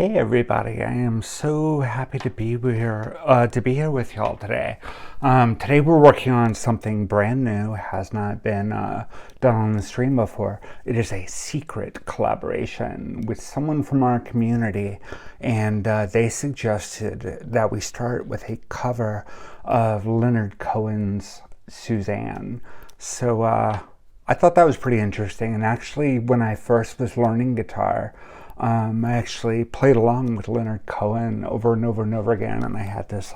Hey everybody, I am so happy to be here with y'all today. Today we're working on something brand new, has not been done on the stream before. It is a secret collaboration with someone from our community, and they suggested that we start with a cover of Leonard Cohen's Suzanne. So I thought that was pretty interesting, and actually when I first was learning guitar, I actually played along with Leonard Cohen over and over and over again, and I had this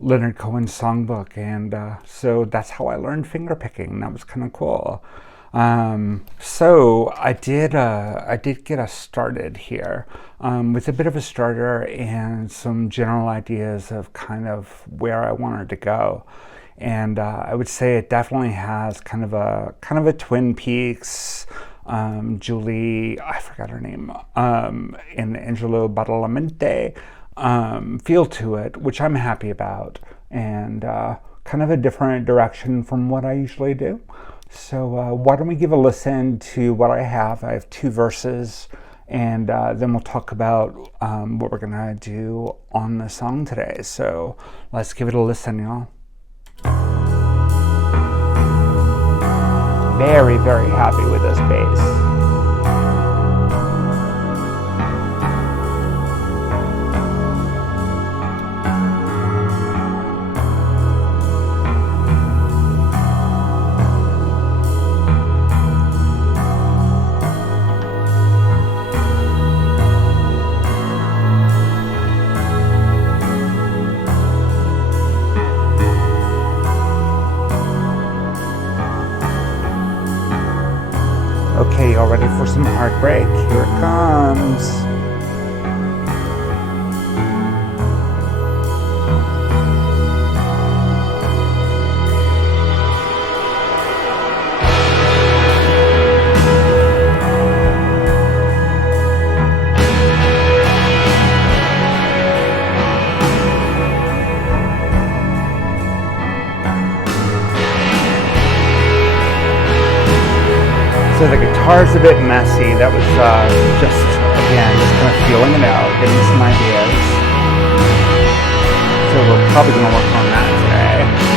Leonard Cohen songbook, and so that's how I learned fingerpicking. That was kind of cool. So I did get us started here with a bit of a starter and some general ideas of kind of where I wanted to go. And I would say it definitely has kind of a Twin Peaks, Julie, I forgot her name, and Angelo Badalamenti feel to it, which I'm happy about, and kind of a different direction from what I usually do. So why don't we give a listen to what I have. I have two verses, and then we'll talk about what we're gonna do on the song today. So let's give it a listen, y'all. Very, very happy with this bass. Okay, y'all ready for some heartbreak? Here it comes. So the guitar's a bit messy. That was just kind of feeling it out, getting some ideas. So we're probably going to work on that today.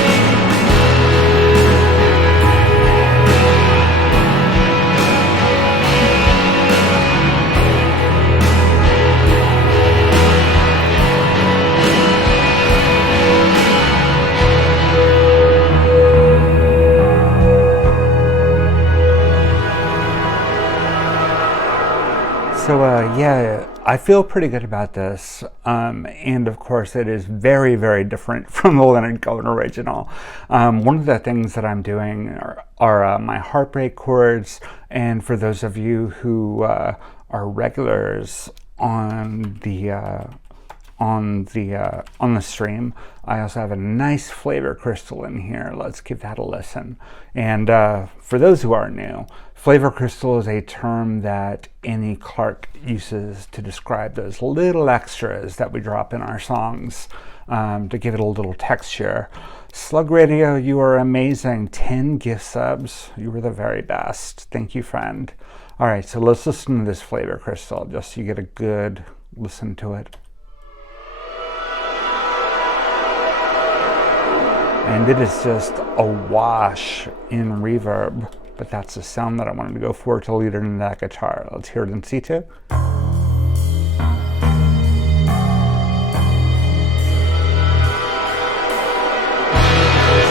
So yeah, I feel pretty good about this, and of course it is very, very different from the Leonard Cohen original. One of the things that I'm doing are my heartbreak chords, and for those of you who are regulars on the stream, I also have a nice flavor crystal in here. Let's give that a listen. And for those who are new, flavor crystal is a term that Annie Clark uses to describe those little extras that we drop in our songs to give it a little texture. Slug Radio, you are amazing. 10 gift subs. You were the very best. Thank you, friend. All right, so let's listen to this flavor crystal just so you get a good listen to it. And it is just awash in reverb, but that's the sound that I wanted to go for to lead into that guitar. Let's hear it in C2.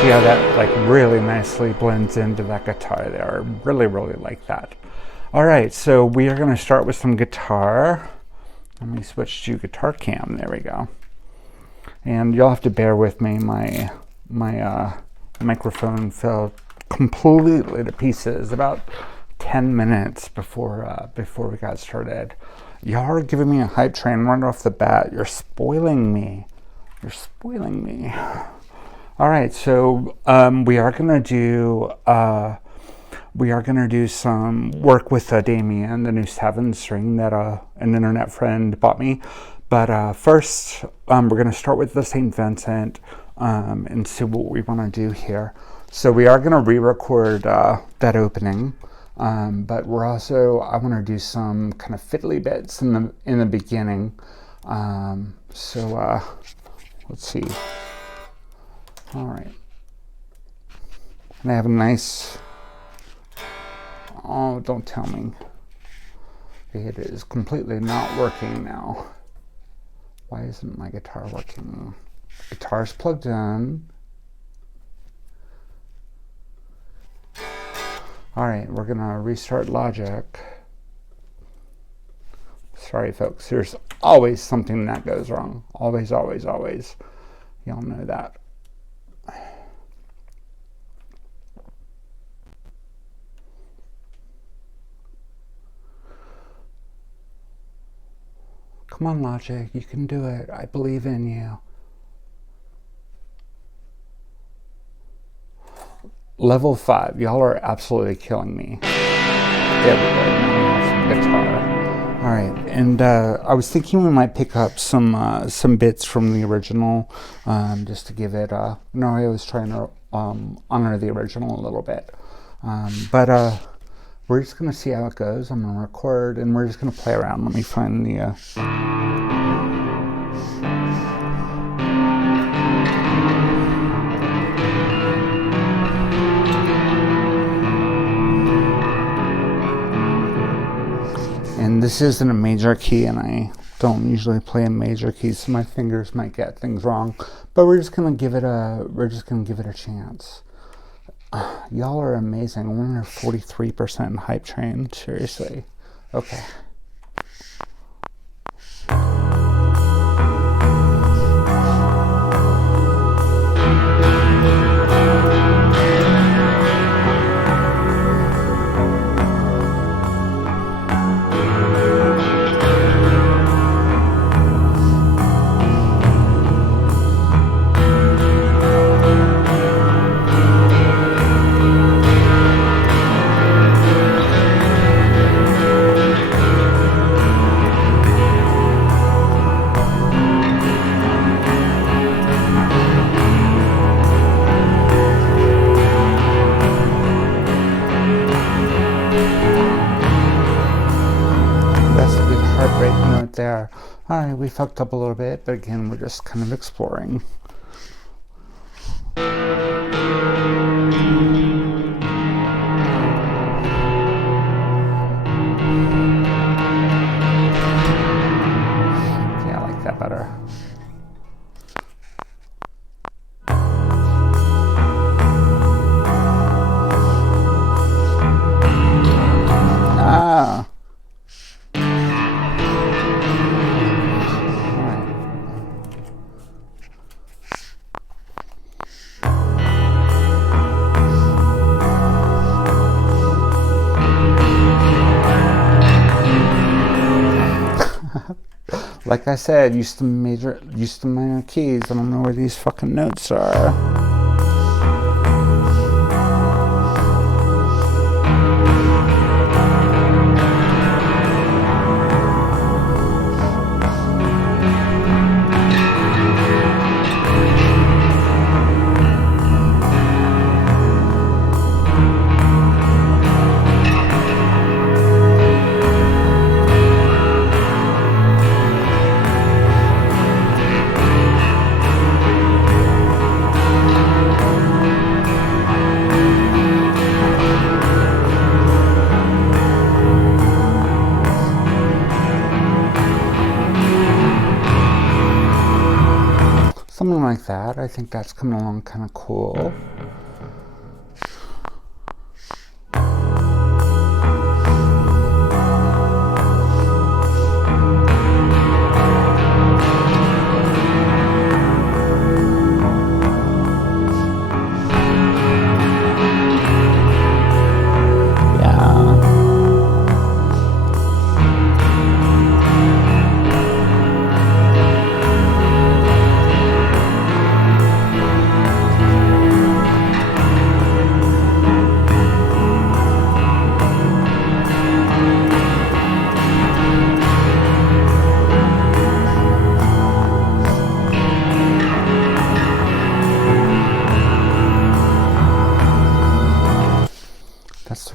See how that really nicely blends into that guitar there. I really, really like that. All right, so we are going to start with some guitar. Let me switch to guitar cam. There we go. And you'll have to bear with me. My microphone fell completely to pieces about 10 minutes before we got started. Y'all are giving me a hype train right off the bat. You're spoiling me. You're spoiling me. All right, so we are gonna do some work with Damien, the new 7-string that an internet friend bought me. But first, we're gonna start with the St. Vincent. And see what we want to do here. So we are going to re-record that opening. But we're also, I want to do some kind of fiddly bits in the beginning. So let's see. All right. And I have a nice, oh, don't tell me. It is completely not working now. Why isn't my guitar working? Guitar's plugged in. All right, we're gonna restart Logic. Sorry, folks, there's always something that goes wrong. Always, always, always. Y'all know that. Come on, Logic, you can do it. I believe in you. Level 5. Y'all are absolutely killing me. There we go. Now we have some guitar. All right, and I was thinking we might pick up some bits from the original, just to give it. No, I was trying to honor the original a little bit, but we're just gonna see how it goes. I'm gonna record, and we're just gonna play around. Let me find the. And this isn't a major key, and I don't usually play in major keys, so my fingers might get things wrong. But we're just gonna give it a chance. Y'all are amazing. 143% hype train. Seriously. Okay. There. All right, we fucked up a little bit, but again, we're just kind of exploring. Yeah, I like that better. Like I said, used to minor keys. I don't know where these fucking notes are. Something like that. I think that's coming along kind of cool.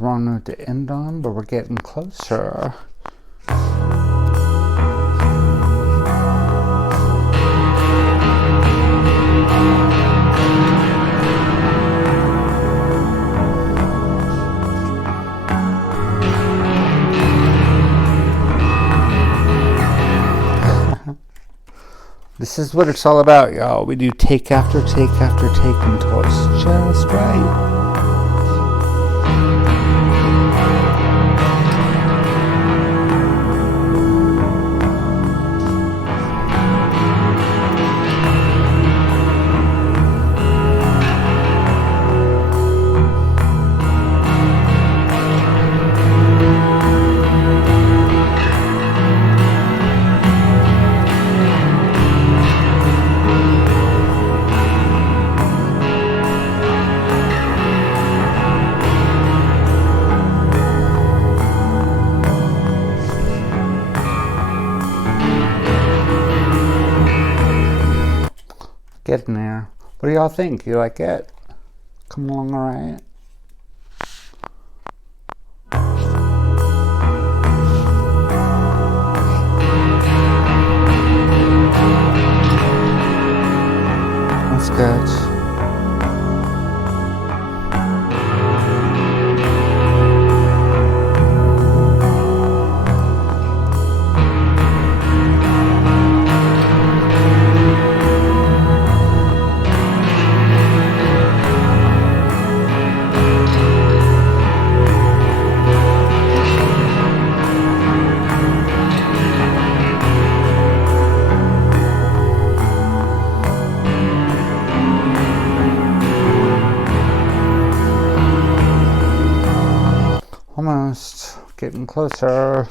Wrong note to end on. sound, but we're getting closer. This is what it's all about, y'all. We do take after take after take until it's just right. Getting there. What do y'all think? You like it? Come along all right? That's good. Almost getting closer.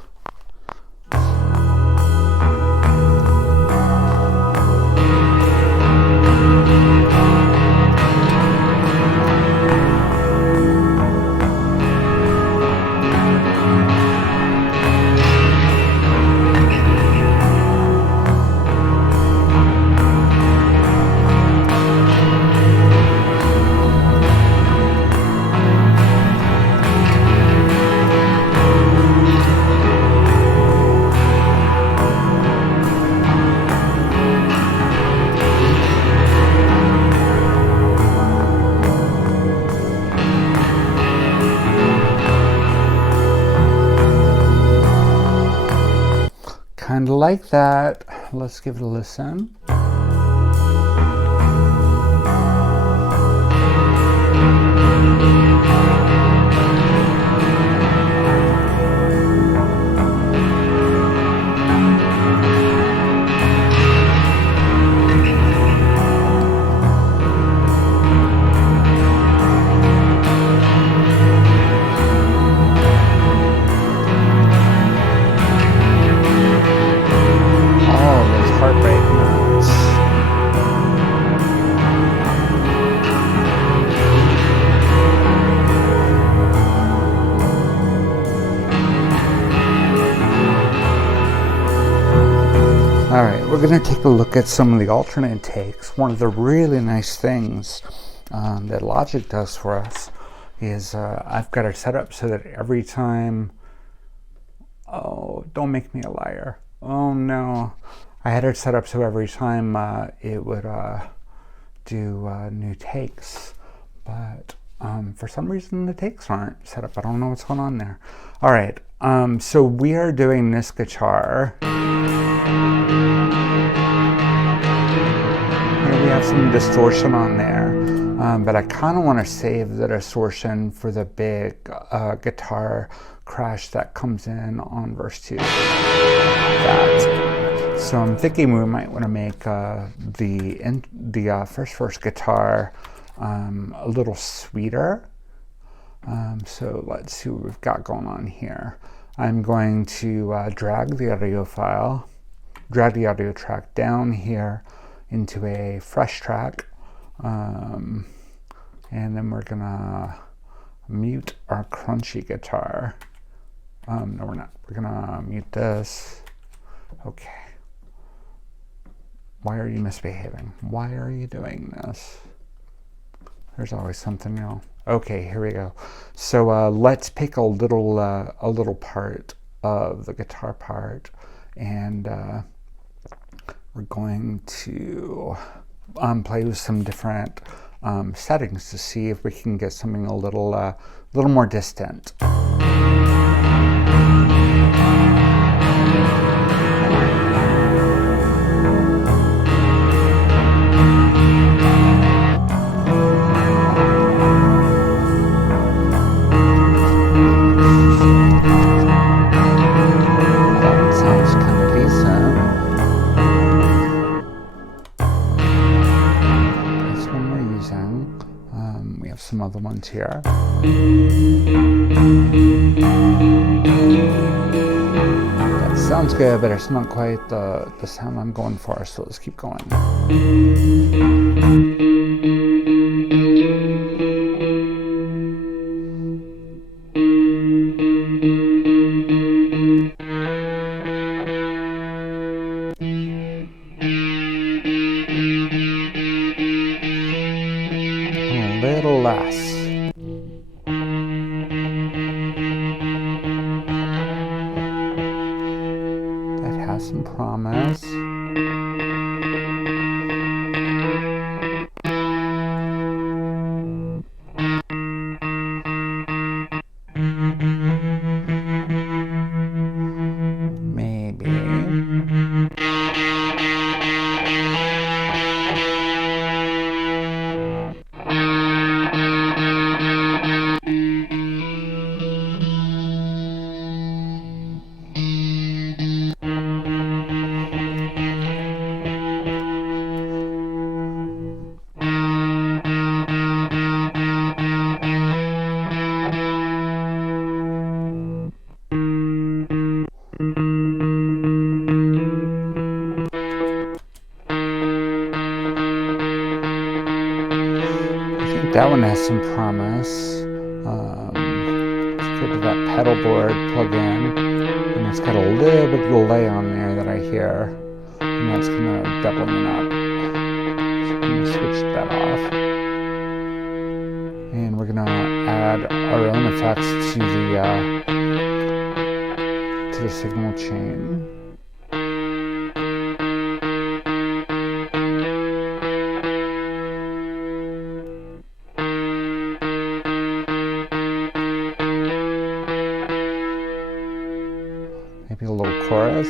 Kind of like that. Let's give it a listen. Alright, we're going to take a look at some of the alternate takes. One of the really nice things that Logic does for us is I've got it set up so that every time... Oh, don't make me a liar. Oh no. I had it set up so every time it would do new takes. But for some reason the takes aren't set up. I don't know what's going on there. Alright, so we are doing this guitar. Here we have some distortion on there, but I kind of want to save the distortion for the big guitar crash that comes in on verse 2. That. So I'm thinking we might want to make the first verse guitar a little sweeter. So let's see what we've got going on here. I'm going to drag the audio file, drag the audio track down here into a fresh track, and then we're gonna mute our crunchy guitar. No, we're not. We're gonna mute this. Okay. Why are you misbehaving? Why are you doing this? There's always something, you know. Okay, here we go. So let's pick a little part of the guitar part, and we're going to play with some different settings to see if we can get something a little more distant. We have some other ones here. That sounds good, but it's not quite the sound I'm going for, so let's keep going. A little less. That has some promise. Maybe. That one has some promise. Let's go to that pedal board plug-in, and it's got a little bit of delay on there that I hear, and that's kind of doubling it up. So I'm going to switch that off, and we're going to add our own effects to the signal chain. Maybe a little chorus.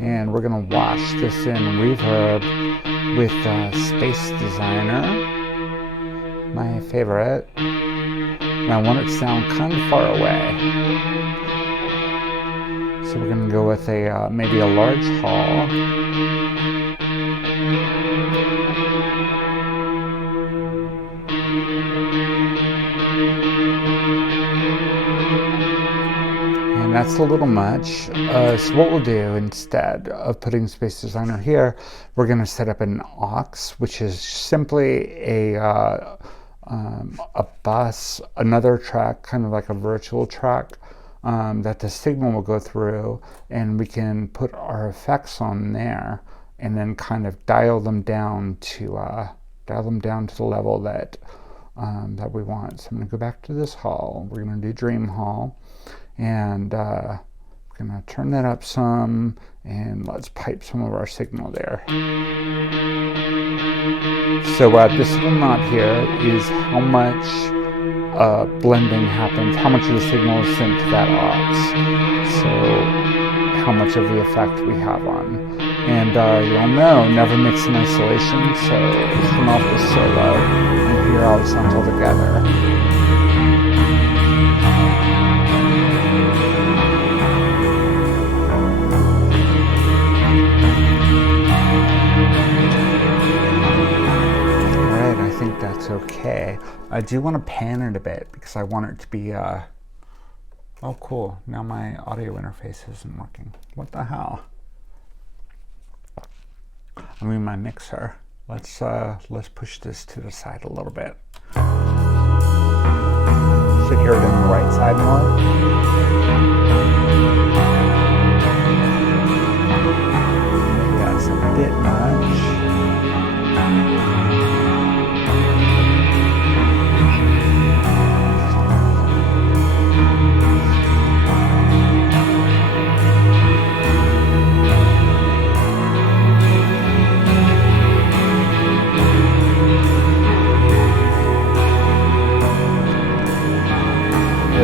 And we're going to wash this in reverb with Space Designer, my favorite. And I want it to sound kind of far away. So we're going to go with a maybe a large hall. And that's a little much. So what we'll do instead of putting Space Designer here, we're going to set up an aux, which is simply a bus, another track, kind of like a virtual track that the signal will go through, and we can put our effects on there and then kind of dial them down to the level that we want. So I'm going to go back to this hall. We're going to do Dream Hall, and we're going to turn that up some, and let's pipe some of our signal there. So this little knot here is how much blending happens, how much of the signal is sent to that aux. So how much of the effect we have on. And you'll know, never mix in isolation, so turn off the solo and hear all the sounds all together. That's okay. I do want to pan it a bit because I want it to be oh cool, now my audio interface isn't working. What the hell? I mean my mixer. Let's push this to the side a little bit. Should hear it on the right side more. Yeah, it's a bit much.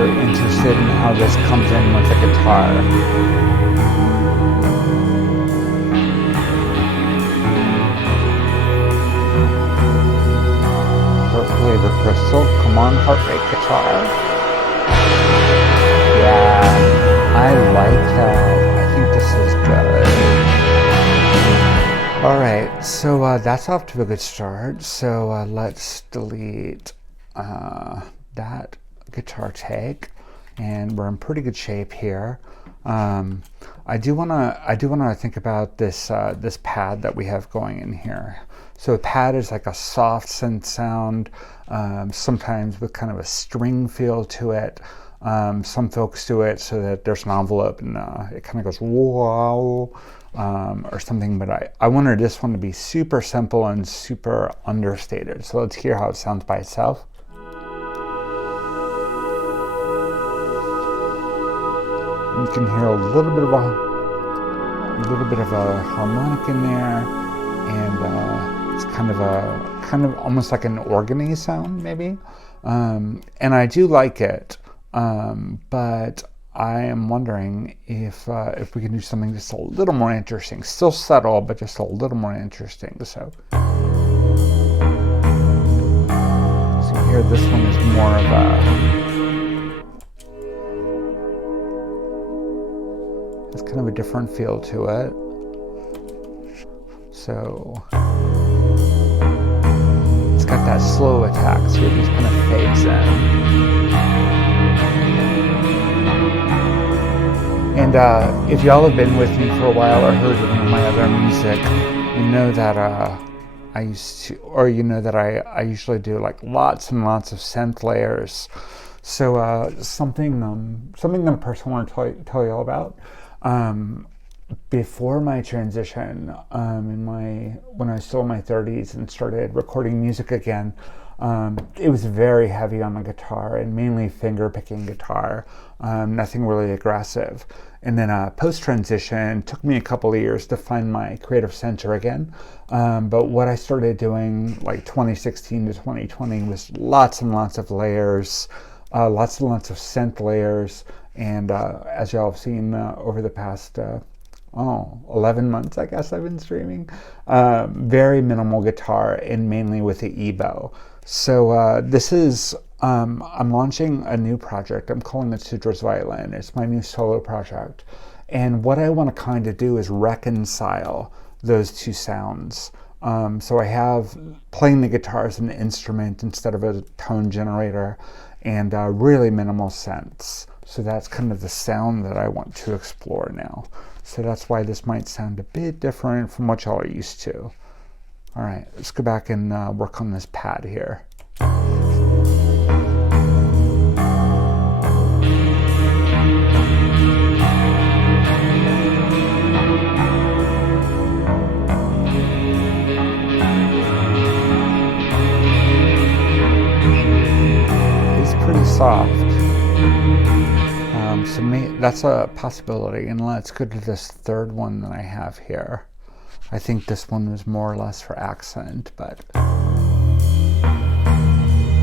Interested in how this comes in with the guitar. Hopefully the crystal. Come on, heart rate guitar. Yeah, I like that. I think this is good. Alright, so that's off to a good start. So let's delete that guitar take, and we're in pretty good shape here. I do wanna think about this this pad that we have going in here. So a pad is like a soft synth sound, sometimes with kind of a string feel to it. Some folks do it so that there's an envelope and it kind of goes wow, or something. But I wanted this one to be super simple and super understated. So let's hear how it sounds by itself. You can hear a little bit of a harmonic in there, and it's kind of almost like an organy sound, maybe. And I do like it, but I am wondering if we can do something just a little more interesting. Still subtle, but just a little more interesting. So here, this one is more of a. It's kind of a different feel to it. So it's got that slow attack, so it just kind of fades in. And if y'all have been with me for a while or heard of my other music, you know that I usually do like lots and lots of synth layers. So something that I personally want to tell y'all about. Before my transition, when I was still in my 30s and started recording music again, it was very heavy on the guitar and mainly finger picking guitar, nothing really aggressive. And then post-transition took me a couple of years to find my creative center again. But what I started doing like 2016 to 2020 was lots and lots of layers, lots and lots of synth layers. And as y'all have seen over the past 11 months, I guess I've been streaming, very minimal guitar and mainly with the ebow. So this is, I'm launching a new project. I'm calling it Sutra's Violin. It's my new solo project. And what I want to kind of do is reconcile those two sounds. So I have playing the guitar as an instrument instead of a tone generator, and really minimal synths. So that's kind of the sound that I want to explore now. So that's why this might sound a bit different from what y'all are used to. All right, let's go back and work on this pad here. It's pretty soft. So that's a possibility, and let's go to this third one that I have here. I think this one was more or less for accent, but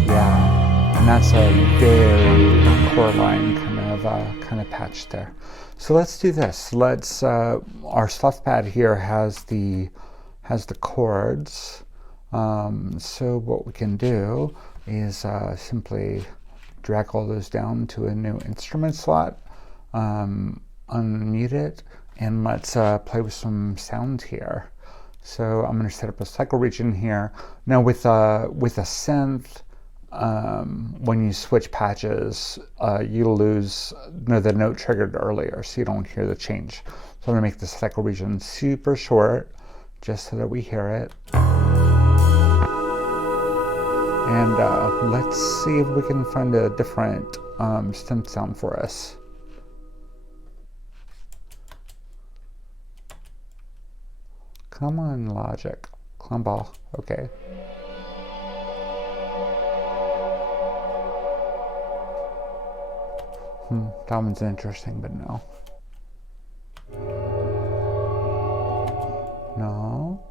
yeah, and that's a very chord line kind of patch there. So let's do this. Let's our stuff pad here has the chords. So what we can do is simply drag all those down to a new instrument slot, unmute it, and let's play with some sound here. So I'm going to set up a cycle region here. Now with a synth, when you switch patches, you lose the note triggered earlier, so you don't hear the change. So I'm going to make the cycle region super short, just so that we hear it. And let's see if we can find a different stem sound for us. Come on, Logic. Clown ball. Okay. That one's interesting, but no. No.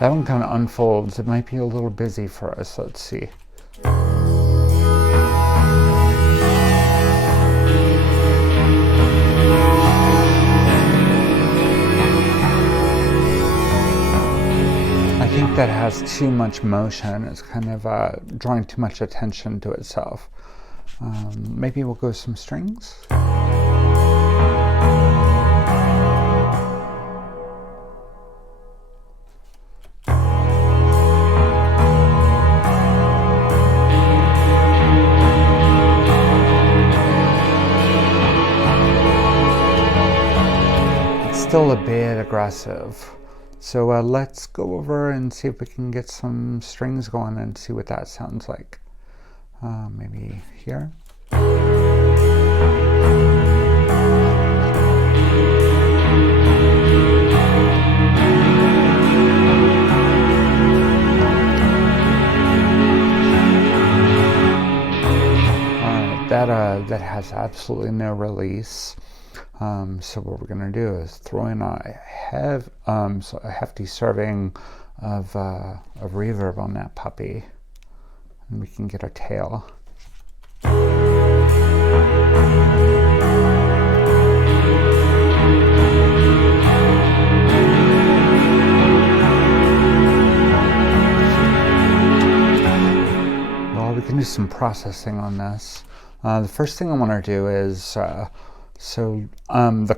That one kind of unfolds. It might be a little busy for us. Let's see. I think that has too much motion. It's kind of drawing too much attention to itself. Maybe we'll go some strings. It's still a bit aggressive. So let's go over and see if we can get some strings going and see what that sounds like. Maybe here. That has absolutely no release. So what we're going to do is throw in a hefty serving of reverb on that puppy, and we can get a tail. Well, we can do some processing on this. The first thing I want to do is the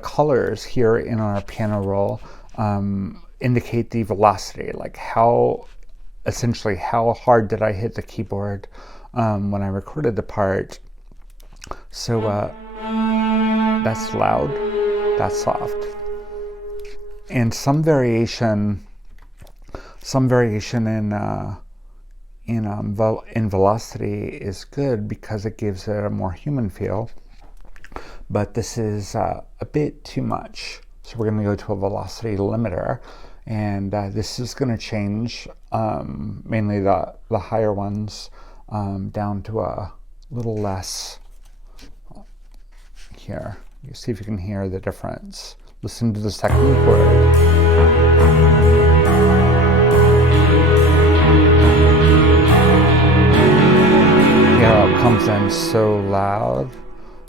colors here in our piano roll indicate the velocity, like essentially how hard did I hit the keyboard when I recorded the part. So that's loud, that's soft, and some variation in velocity is good because it gives it a more human feel. But this is a bit too much. So we're going to go to a velocity limiter, and this is going to change mainly the higher ones down to a little less here. You see if you can hear the difference. Listen to the second chord. Yeah, it comes in so loud.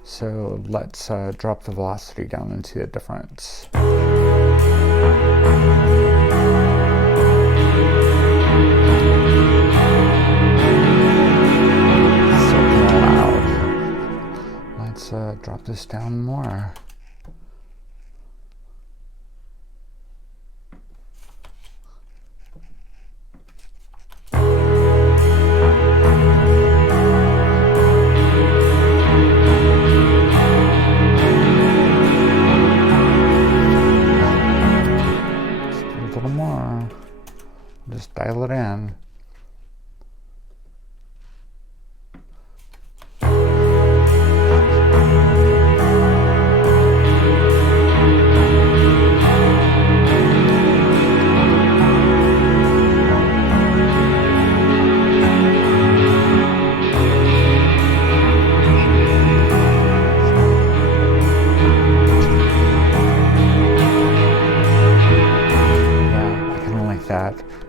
So let's drop the velocity down and see the difference. So kind of loud. Let's drop this down more. Just dial it in.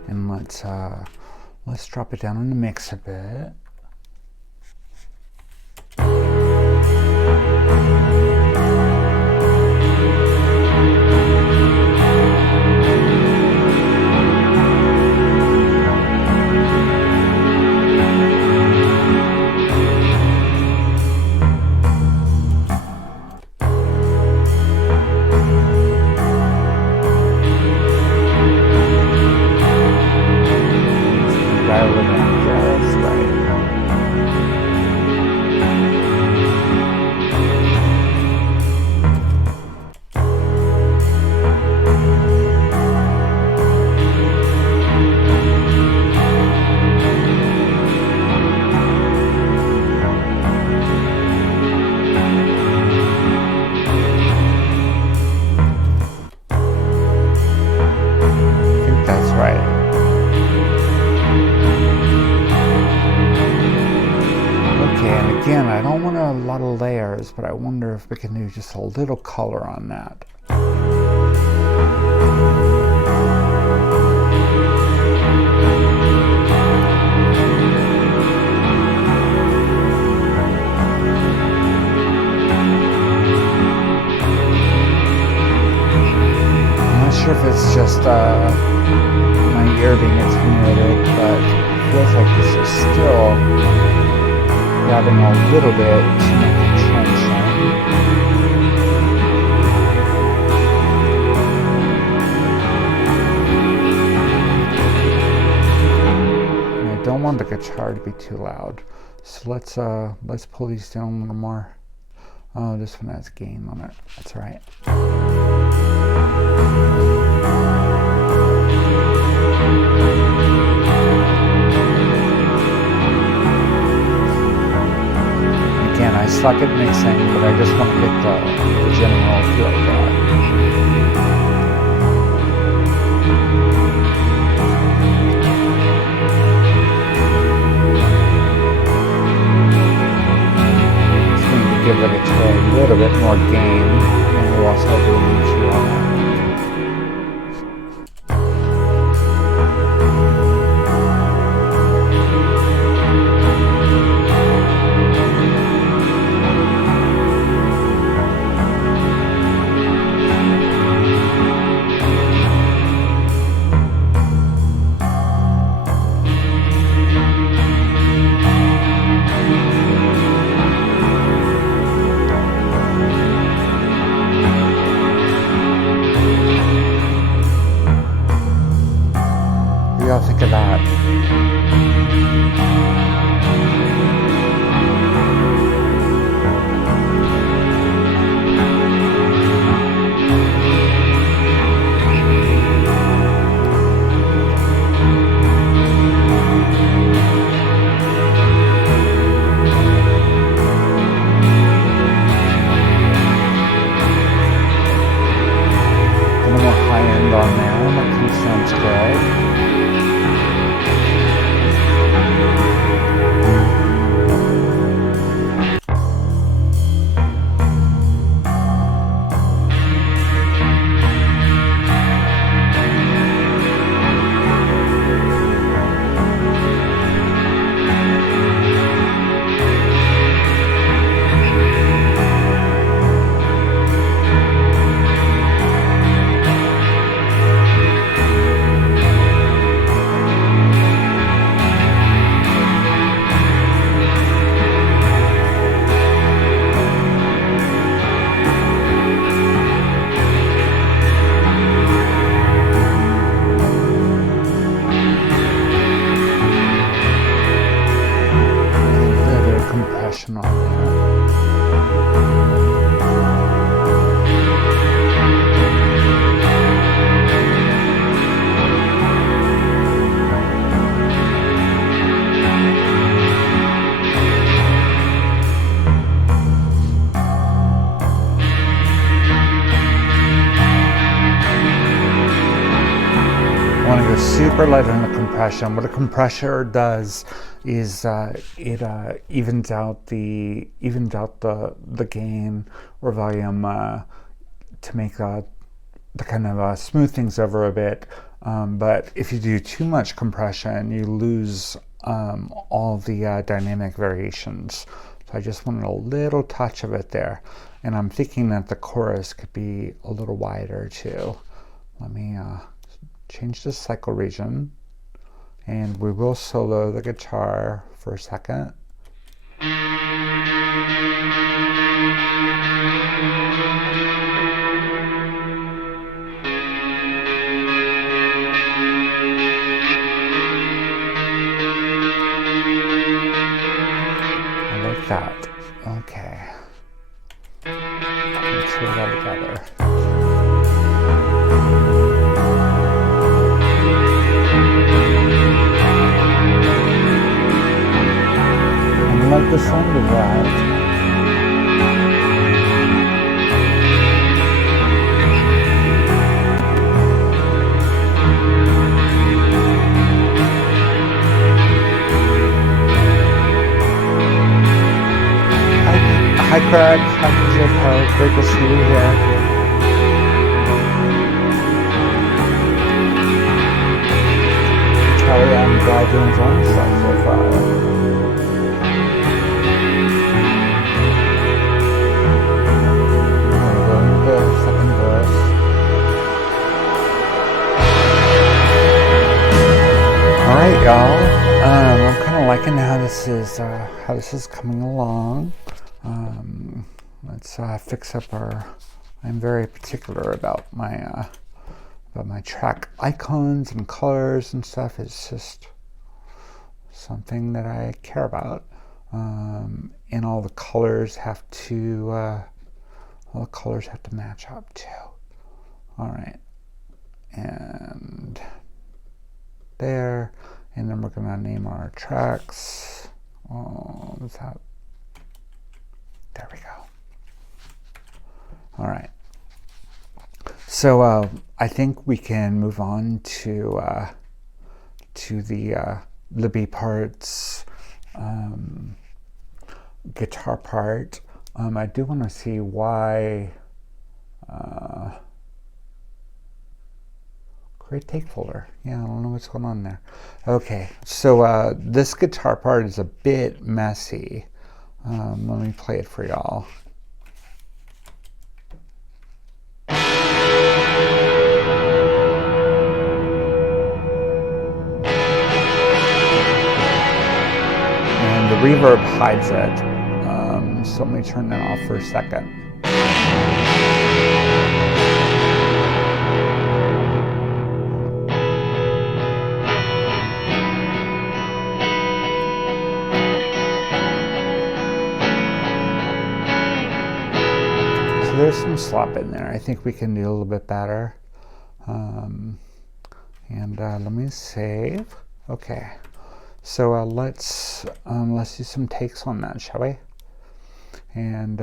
And let's drop it down in the mix a bit. Dial it in just right. don't want a lot of layers, but I wonder if we can do just a little color on that. I'm not sure if it's just my ear being attenuated, but it feels like this is still grabbing a little bit too much attention. And I don't want the guitar to be too loud, so let's pull these down a little more. Oh, this one has gain on it. That's right. Again, I suck at mixing, but I just want to get the general feel of that. Just going to give the guitar a little bit more gain, and we'll also do an EQ on that. What do y'all think of that? A little more high end on there, that kind of sounds good. On there. I want to go super light on the compression. What a compressor does is it evens out the gain or volume to make the kind of smooth things over a bit. But if you do too much compression, you lose all the dynamic variations. So I just wanted a little touch of it there, and I'm thinking that the chorus could be a little wider too. Let me change the cycle region, and we will solo the guitar for a second. I like that. Okay. Let's put it all together. I like the sound of that. crack, happy to part. Great to see you here. Kelly, I'm glad you're enjoying stuff so far. We're going to the second verse. All right, y'all. I'm kind of liking how this is coming along. Let's fix up our. I'm very particular about my track icons and colors and stuff. It's just something that I care about, and all the colors have to match up too. All right, and there, and then we're gonna name our tracks. Oh, what's that? There we go. All right. So I think we can move on to the B parts, guitar part. I do want to see why. Create take folder. Yeah, I don't know what's going on there. Okay, so this guitar part is a bit messy. Let me play it for y'all. And the reverb hides it. So let me turn that off for a second. There's some slop in there. I think we can do a little bit better. And let me save. Okay. So let's do some takes on that, shall we? And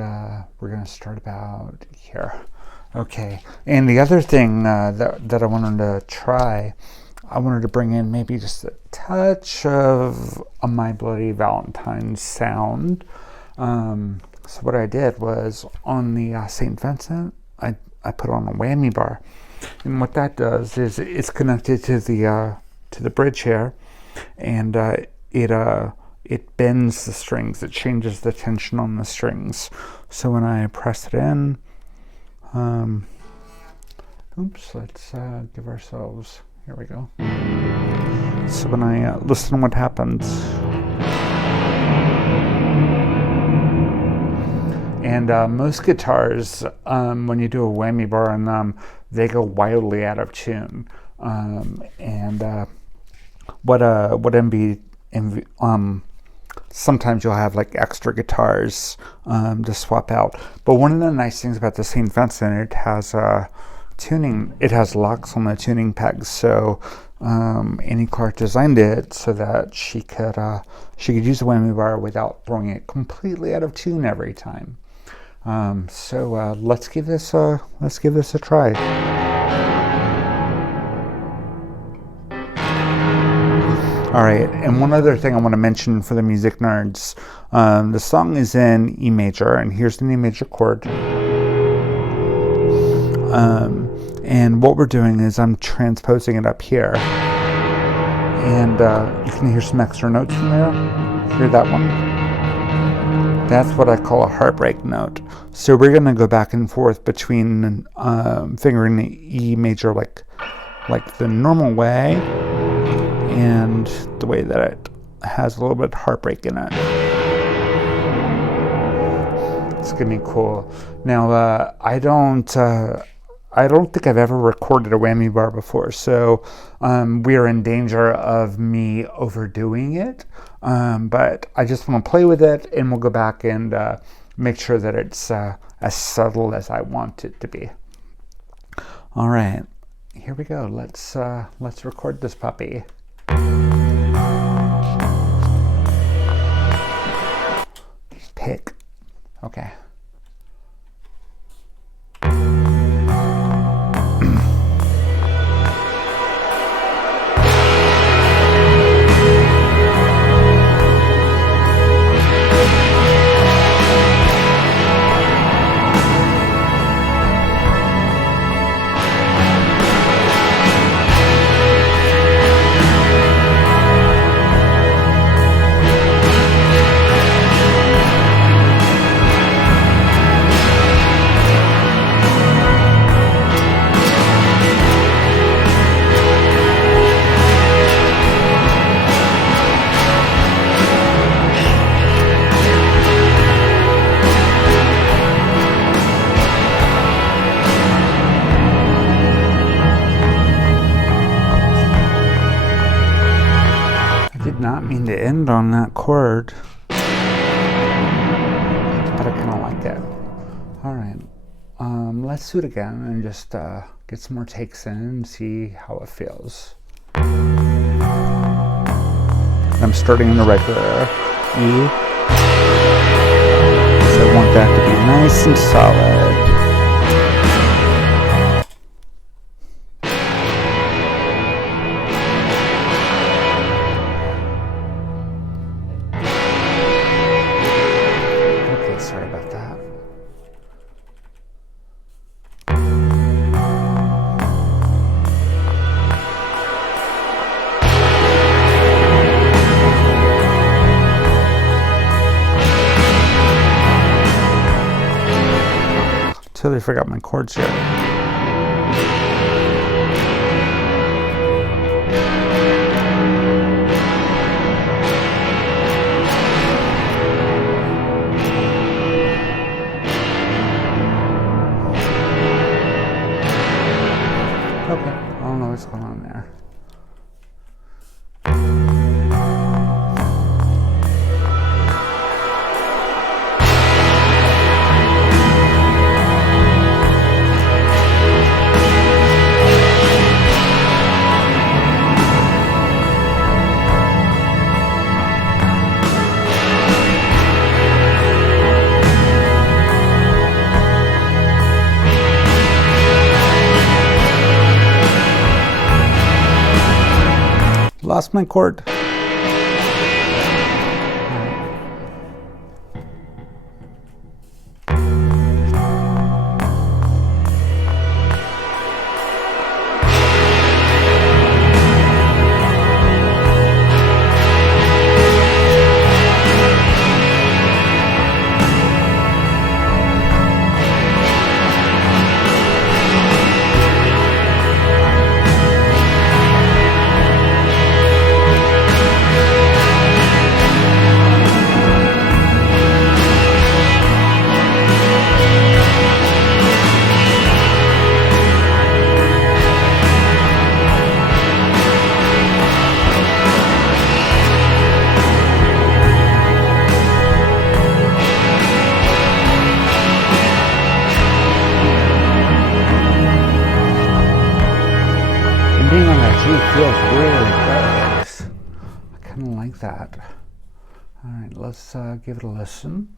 we're gonna start about here. Okay. And the other thing that I wanted to try, I wanted to bring in maybe just a touch of a My Bloody Valentine sound. So what I did was on the St. Vincent, I put on a whammy bar, and what that does is it's connected to the bridge here, and it bends the strings. It changes the tension on the strings. So when I press it in, let's give ourselves. Here we go. So when I listen, what happens? And most guitars, when you do a whammy bar on them, they go wildly out of tune. Sometimes you'll have like extra guitars to swap out. But one of the nice things about the St. Vincent, it has tuning. It has locks on the tuning pegs. So Annie Clark designed it so that she could use the whammy bar without throwing it completely out of tune every time. So let's give this a try. All right, and one other thing I want to mention for the music nerds, the song is in E major, and here's the E major chord. And what we're doing is I'm transposing it up here, and you can hear some extra notes in there. Hear that one? That's what I call a heartbreak note. So we're going to go back and forth between fingering the E major like the normal way and the way that it has a little bit of heartbreak in it. It's going to be cool. Now, I don't think I've ever recorded a whammy bar before, so we are in danger of me overdoing it. But I just want to play with it, and we'll go back and make sure that it's as subtle as I want it to be. All right, here we go. Let's record this puppy. Pick. Okay. to end on that chord, but I kind of like it. All right, let's do it again and just get some more takes in and see how it feels. I'm starting in the regular E, so I want that to be nice and solid. Okay, sorry about that. Totally forgot my chords here. Okay, I don't know what's going on there. Lost my chord. Being on that G feels really close. I kind of like that. All right, let's give it a listen.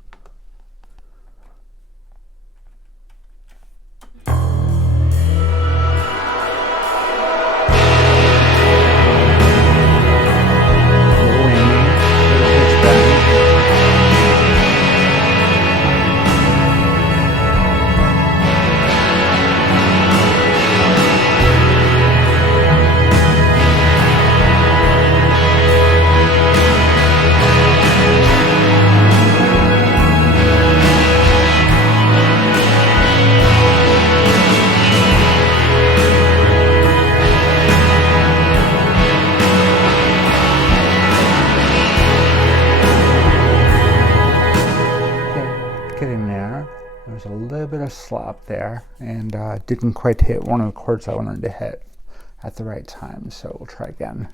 Getting there. There's a little bit of slop there, and didn't quite hit one of the chords I wanted to hit at the right time, so we'll try again.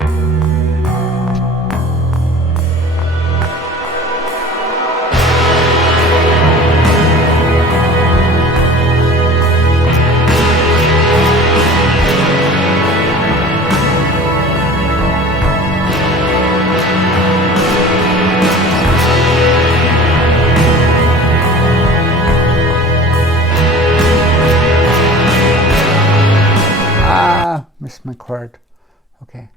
Missed my chord. Okay.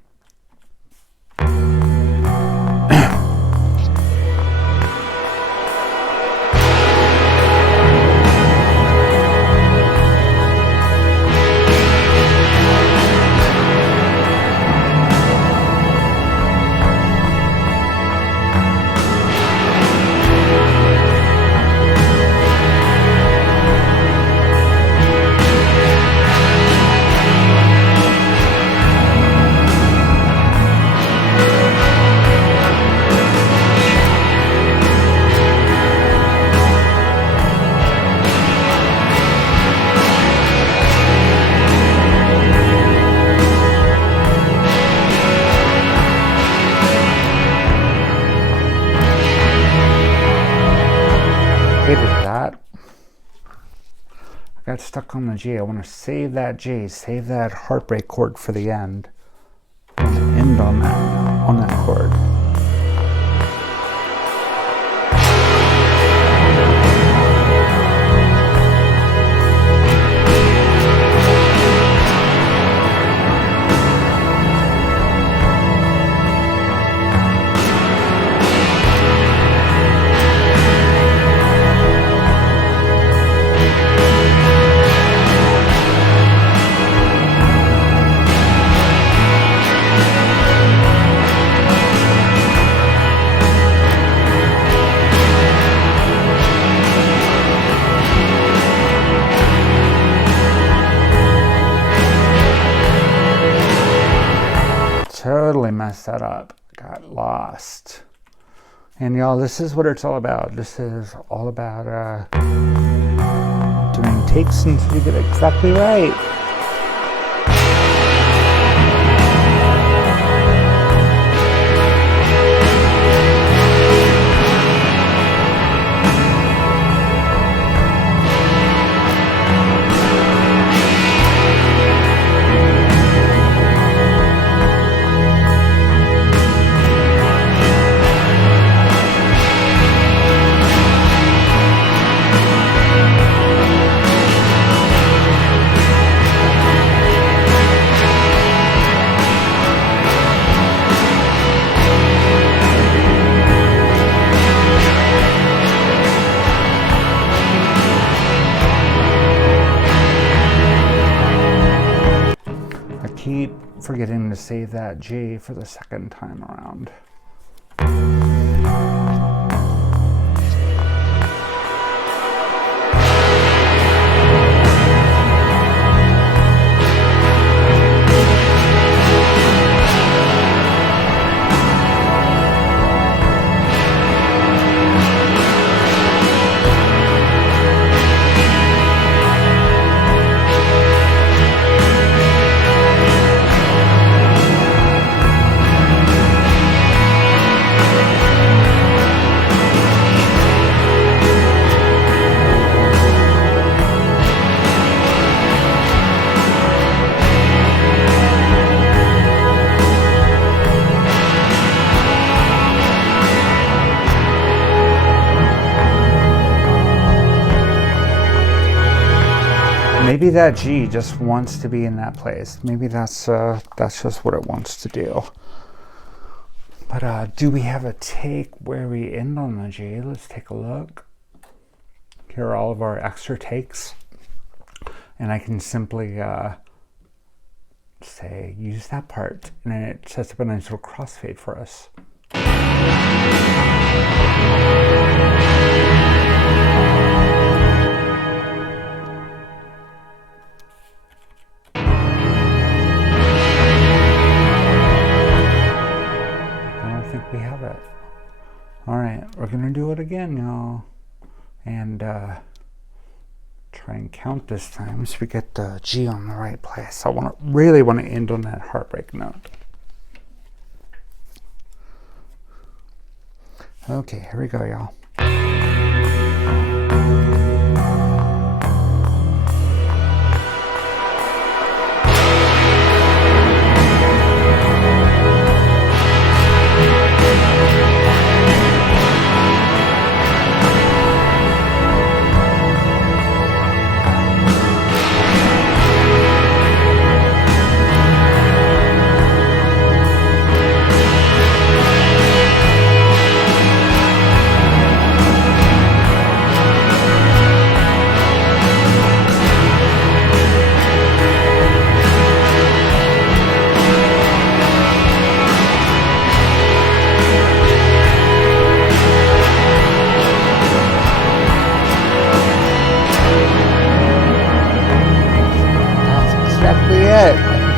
stuck on the G. I want to save that G, save that heartbreak chord for the end. End on that chord. Totally messed that up. Got lost. And y'all, this is what it's all about. This is all about doing takes until you get it exactly right. Keep forgetting to save that G for the second time around. Maybe that G just wants to be in that place. Maybe that's just what it wants to do. But do we have a take where we end on the G? Let's take a look. Here are all of our extra takes. And I can simply say, use that part. And it sets up a nice little crossfade for us. We have it. All right, we're gonna do it again, y'all, and try and count this time so we get the G on the right place. I really want to end on that heartbreak note. Okay, here we go, y'all.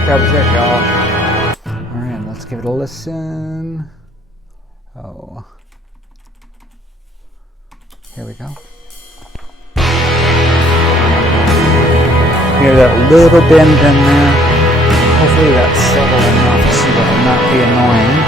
That's it, y'all. Alright, let's give it a listen. Oh. Here we go. Hear that little bend in there. Hopefully that's subtle enough so that it'll not be annoying.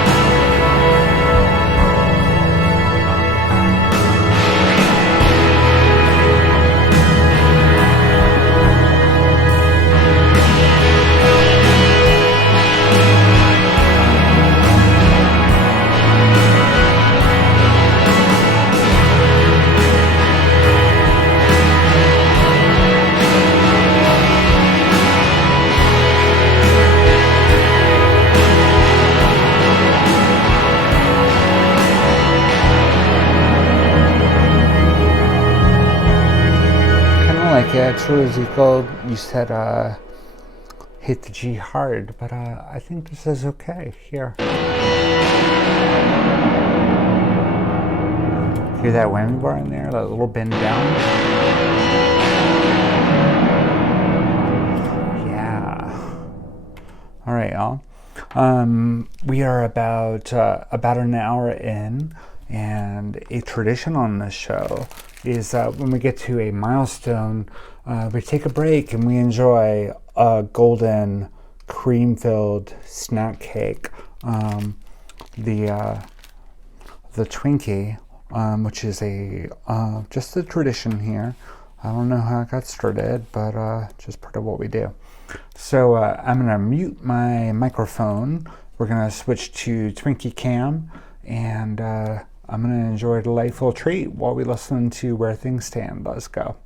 Yeah, true, Ezekiel. You said hit the G hard, but I think this is okay. Here. Hear that whammy bar in there? That little bend down? Yeah. All right, y'all. We are about an hour in, and a tradition on this show is when we get to a milestone, we take a break and we enjoy a golden cream-filled snack cake, the Twinkie, which is just a tradition here. I don't know how it got started, but just part of what we do. So I'm going to mute my microphone. We're going to switch to Twinkie Cam, and I'm going to enjoy a delightful treat while we listen to Where Things Stand. Let's go.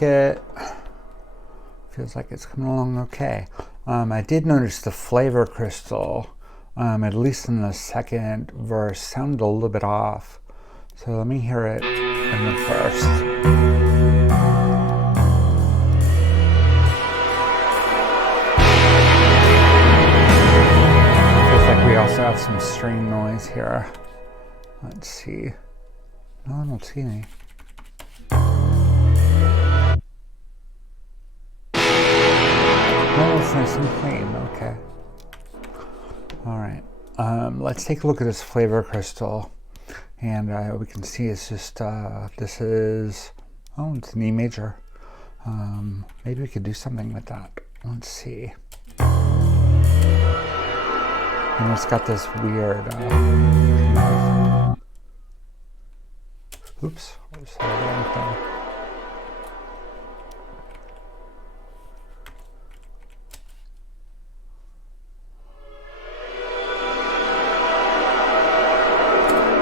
It feels like it's coming along okay. I did notice the flavor crystal, at least in the second verse, sounded a little bit off. So let me hear it in the first. Feels like we also have some string noise here. Let's see. No, I don't see any. Oh, it's nice and clean. Okay. All right. Let's take a look at this flavor crystal, and we can see it's just this is it's an E major. Maybe we could do something with that. Let's see. And it's got this weird. Oops.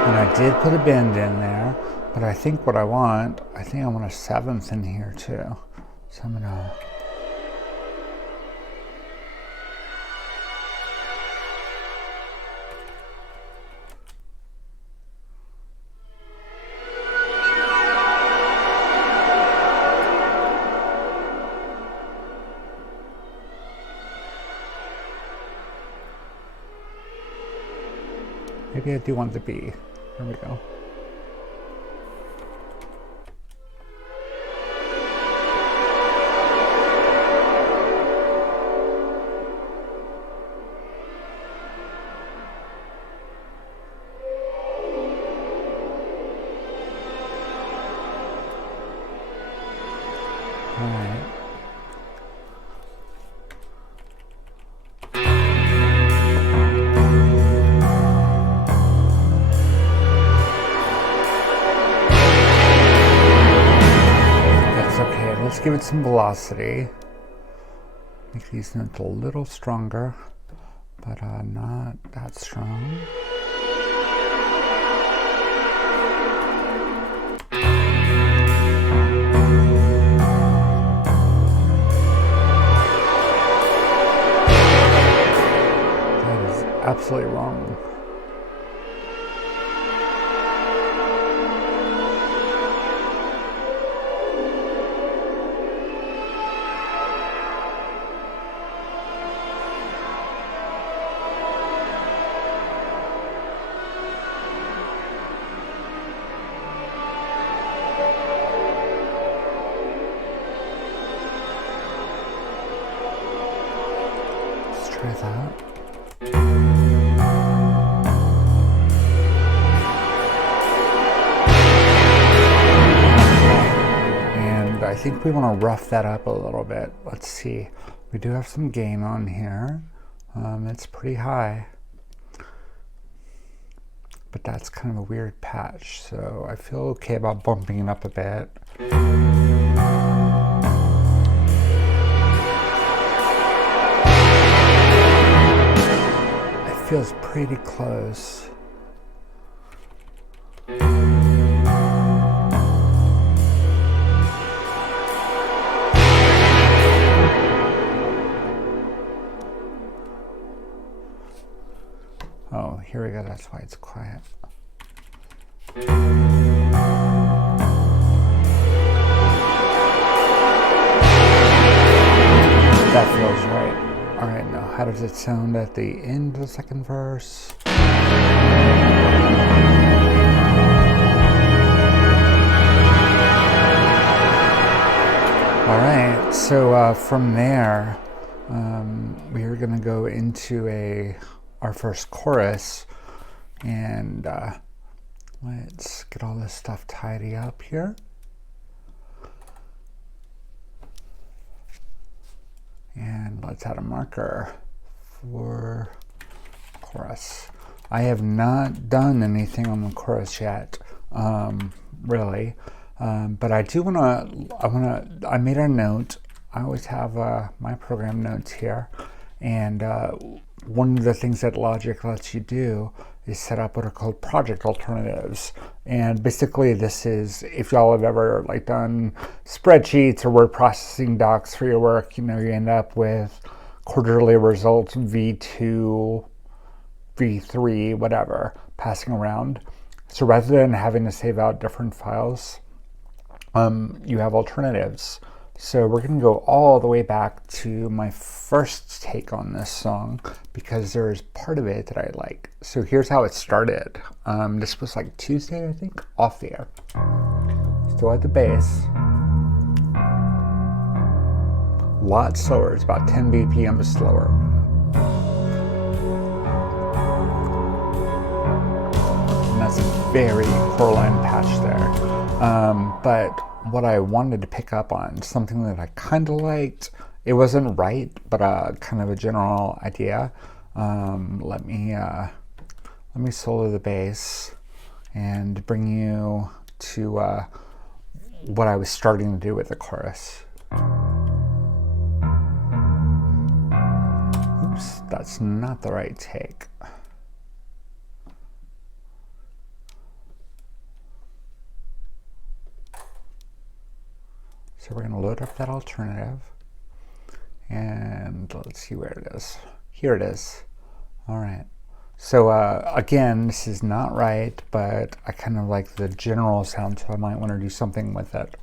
And I did put a bend in there, but I think what I want a seventh in here too. So I'm gonna. Maybe I do want the B. There we go. All right. Let's give it some velocity. Make these notes a little stronger, but not that strong. That is absolutely wrong. Try that. And I think we want to rough that up a little bit. Let's see. We do have some gain on here. It's pretty high. But that's kind of a weird patch, so I feel okay about bumping it up a bit. Feels pretty close. Oh, here we go. That's why it's quiet. That feels right. All right, now how does it sound at the end of the second verse? All right, so from there, we are going to go into our first chorus, and let's get all this stuff tidy up here. And let's add a marker for chorus. I have not done anything on the chorus yet, really, but I do I made a note. I always have my program notes here, and one of the things that Logic lets you do is set up what are called project alternatives. And basically this is, if y'all have ever done spreadsheets or word processing docs for your work, you end up with quarterly results, V2, V3, whatever, passing around. So rather than having to save out different files, you have alternatives. So we're going to go all the way back to my first take on this song because there's part of it that I like. So here's how it started. This was Tuesday, I think, off the air. Still at the bass. A lot slower. It's about 10 BPM slower. And that's a very Coraline patch there. But what I wanted to pick up on, something that I kind of liked. It wasn't right, but kind of a general idea. Let me solo the bass and bring you to what I was starting to do with the chorus. Oops, that's not the right take. So we're going to load up that alternative, and let's see where it is. Here it is. All right. So again, this is not right, but I kind of like the general sound, so I might want to do something with it.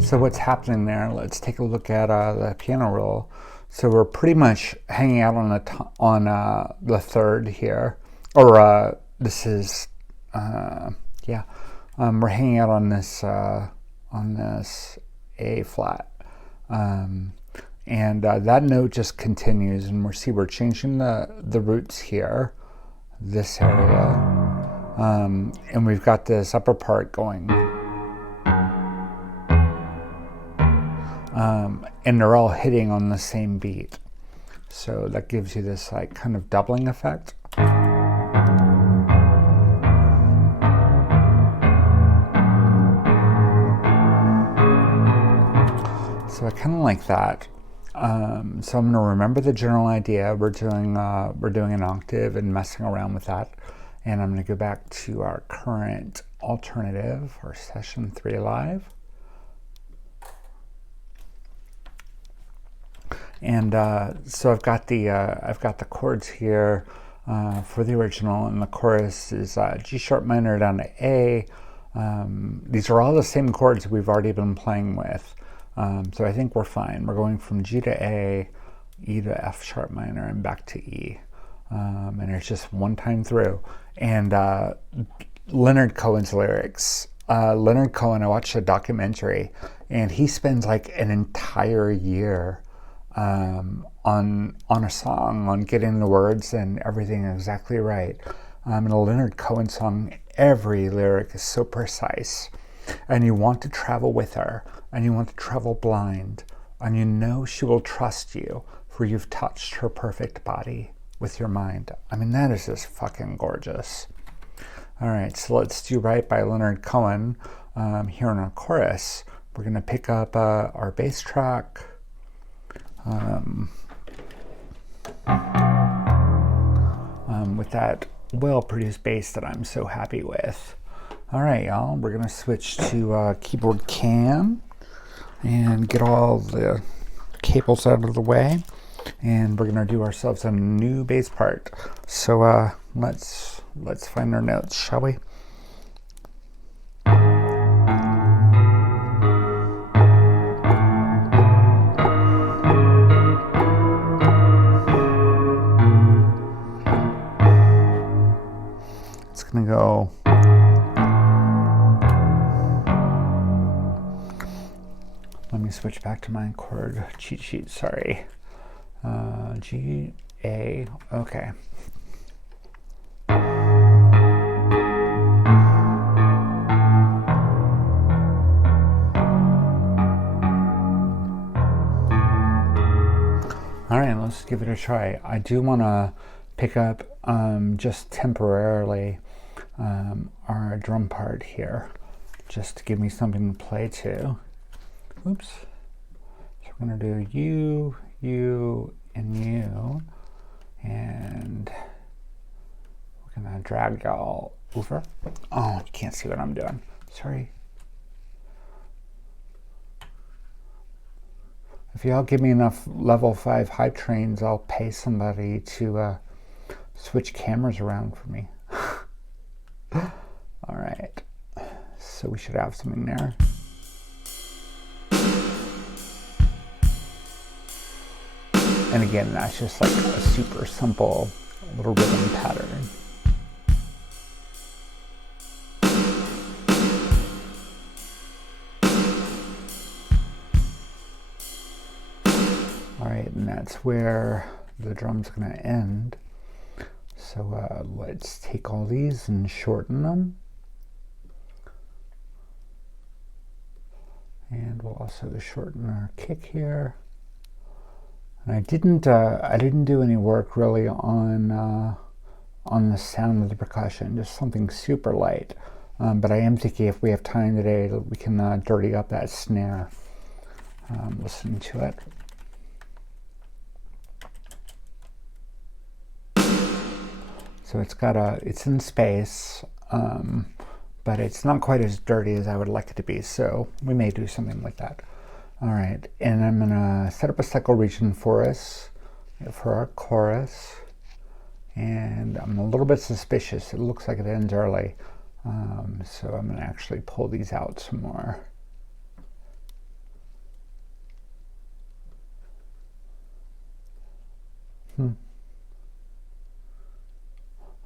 So what's happening there? Let's take a look at the piano roll. So we're pretty much hanging out on the third here, or this is we're hanging out on this A flat, and that note just continues, and we're changing the roots here, this area, and we've got this upper part going. and they're all hitting on the same beat. So that gives you this like kind of doubling effect. So I kind of like that. So I'm going to remember the general idea. We're doing an octave and messing around with that. And I'm going to go back to our current alternative, or session 3 live. And so I've got the chords here for the original, and the chorus is G sharp minor down to A. These are all the same chords we've already been playing with. So I think we're fine. We're going from G to A, E to F sharp minor, and back to E. And it's just one time through. And Leonard Cohen's lyrics. Leonard Cohen, I watched a documentary, and he spends like an entire year on a song, on getting the words and everything exactly right. In a Leonard Cohen song, every lyric is so precise. And you want to travel with her, and you want to travel blind, and you know she will trust you, for you've touched her perfect body with your mind. I mean, that is just fucking gorgeous. All right, so let's do Right by Leonard Cohen. Here in our chorus, we're going to pick up our bass track. With that well-produced bass that I'm so happy with. All right, y'all, we're gonna switch to keyboard cam and get all the cables out of the way, and we're gonna do ourselves a new bass part. So let's find our notes, shall we? It's gonna go. Let me switch back to my chord cheat sheet, sorry. G, A, okay. All right, let's give it a try. I do want to pick up just temporarily our drum part here, just to give me something to play to. Oops. So we're going to do you, you, and you. And we're going to drag y'all over. Oh, you can't see what I'm doing. Sorry. If y'all give me enough level 5 hype trains, I'll pay somebody to switch cameras around for me. All right. So we should have something there. And again, that's just like a super simple little rhythm pattern. All right, and that's where the drum's gonna end. So let's take all these and shorten them. And we'll also shorten our kick here. And I didn't do any work really on the sound of the percussion, just something super light. But I am thinking if we have time today, we can dirty up that snare. Listen to it. So it's in space, but it's not quite as dirty as I would like it to be. So we may do something like that. All right, and I'm gonna set up a cycle region for us, for our chorus. And I'm a little bit suspicious. It looks like it ends early. So I'm gonna actually pull these out some more. I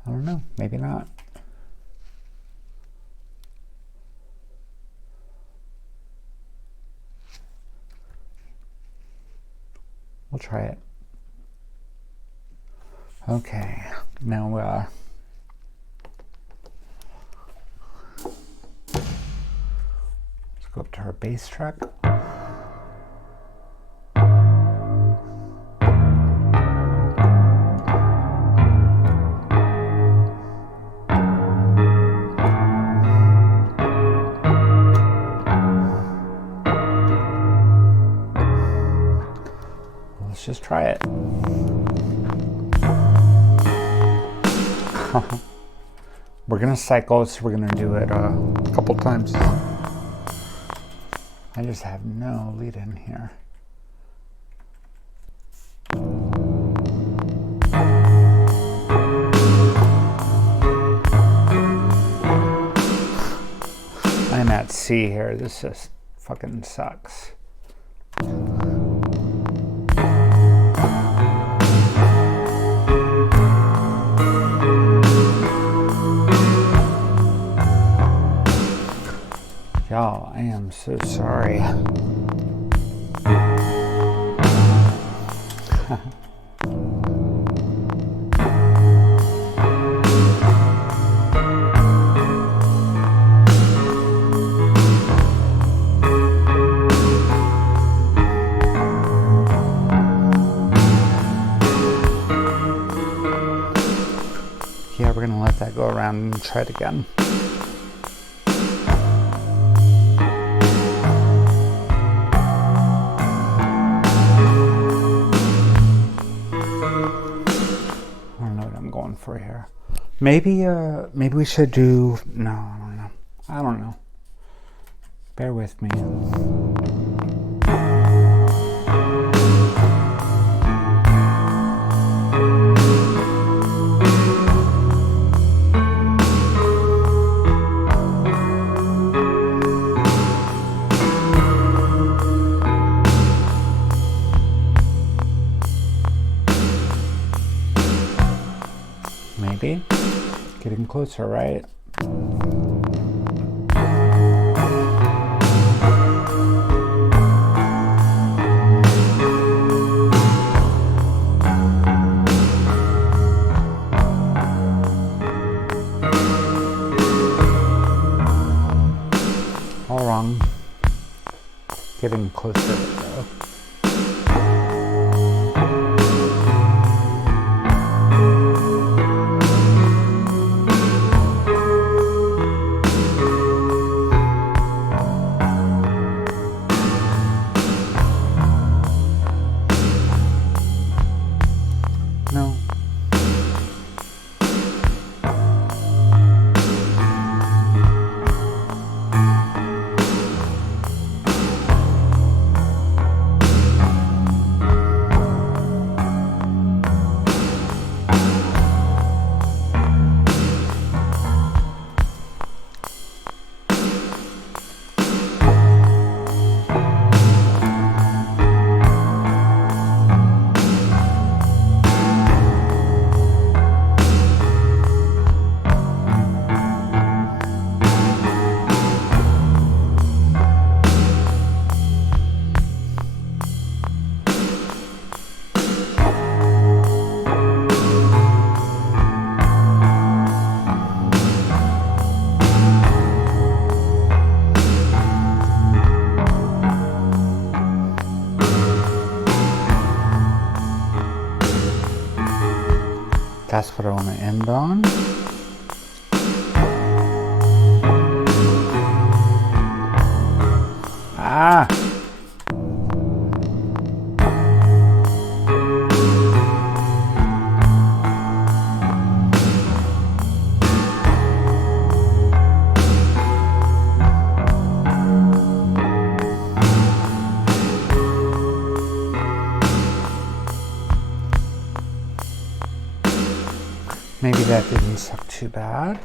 don't know, maybe not. We'll try it. Okay, now let's go up to our bass track. just try it. We're gonna cycle, so we're gonna do it a couple times. I just have no lead in here. I'm at C here. This just fucking sucks. Y'all, I am so sorry. Yeah, we're gonna let that go around and try it again. For here, maybe we should do, no, I don't know, bear with me. Maybe. Getting closer, right? All wrong. Getting closer, though. That's what I want to end on. Ah! Maybe that didn't suck too bad.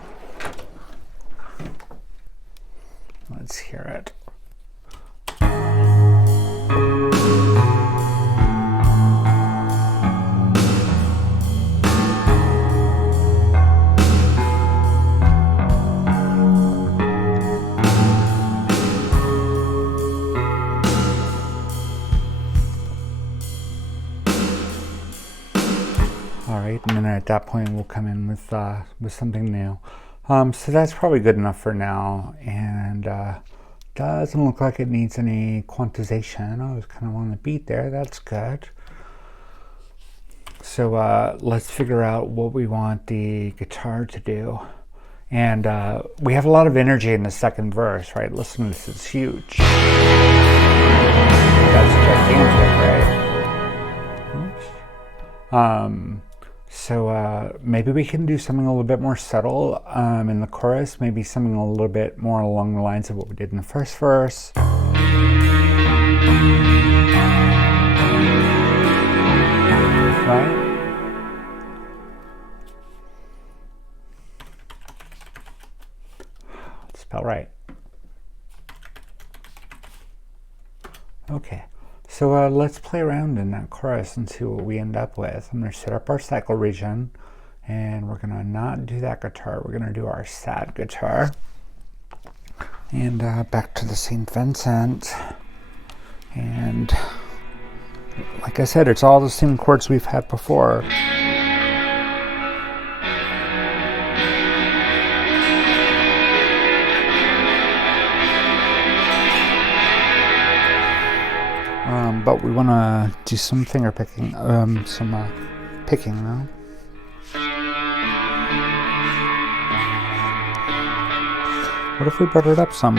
Let's hear it. And then at that point we'll come in with something new. So that's probably good enough for now, and doesn't look like it needs any quantization. I was kind of on the beat there. That's good. So let's figure out what we want the guitar to do. And we have a lot of energy in the second verse, right? Listen, this is huge. That's gigantic, right? So maybe we can do something a little bit more subtle in the chorus, maybe something a little bit more along the lines of what we did in the first verse. Right? Spell right. Okay. So let's play around in that chorus and see what we end up with. I'm going to set up our cycle region, and we're going to not do that guitar. We're going to do our sad guitar. And back to the St. Vincent. And like I said, it's all the same chords we've had before. But we want to do some finger picking, picking now. What if we brought it up some?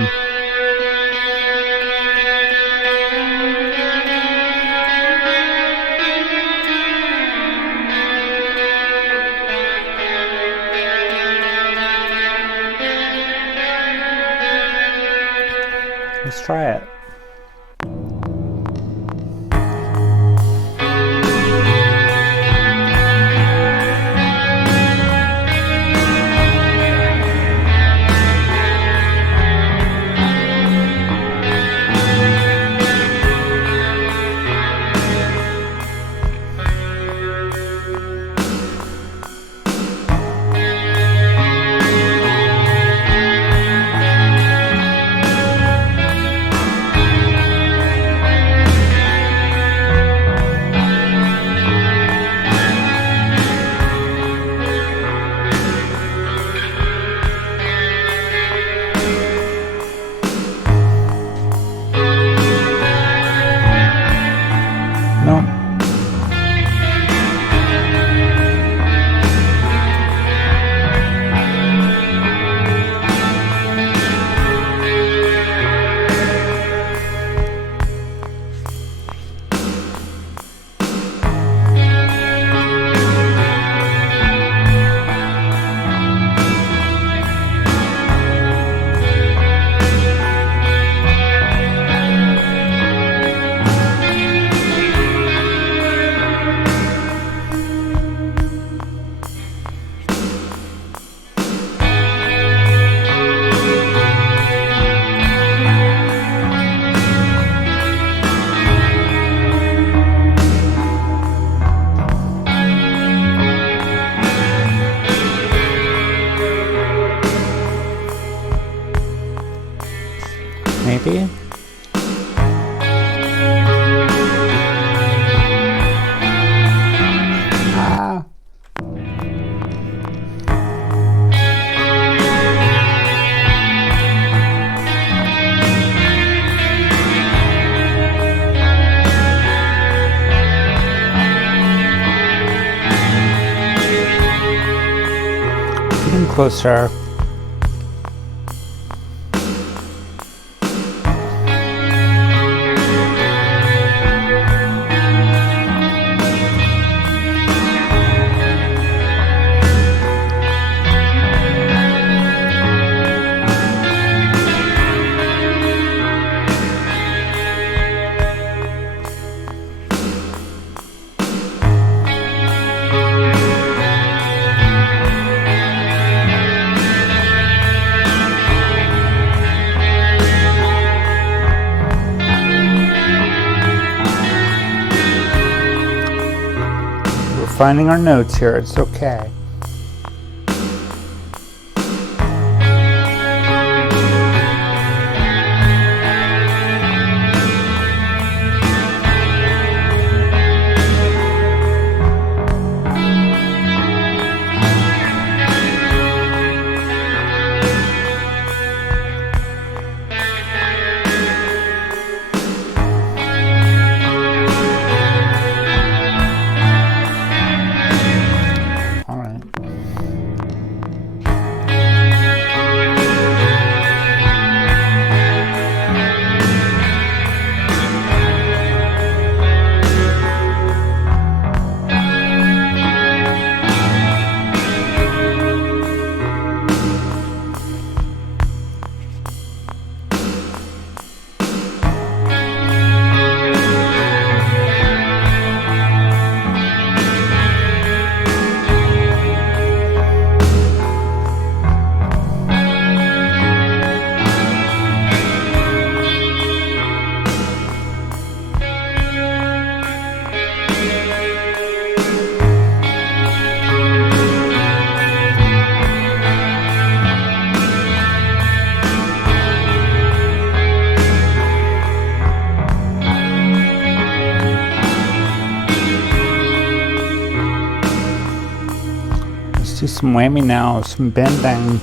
Let's try it. Maybe? Ah. Getting closer. Finding our notes here, it's okay. All right. do some whammy now, some bending.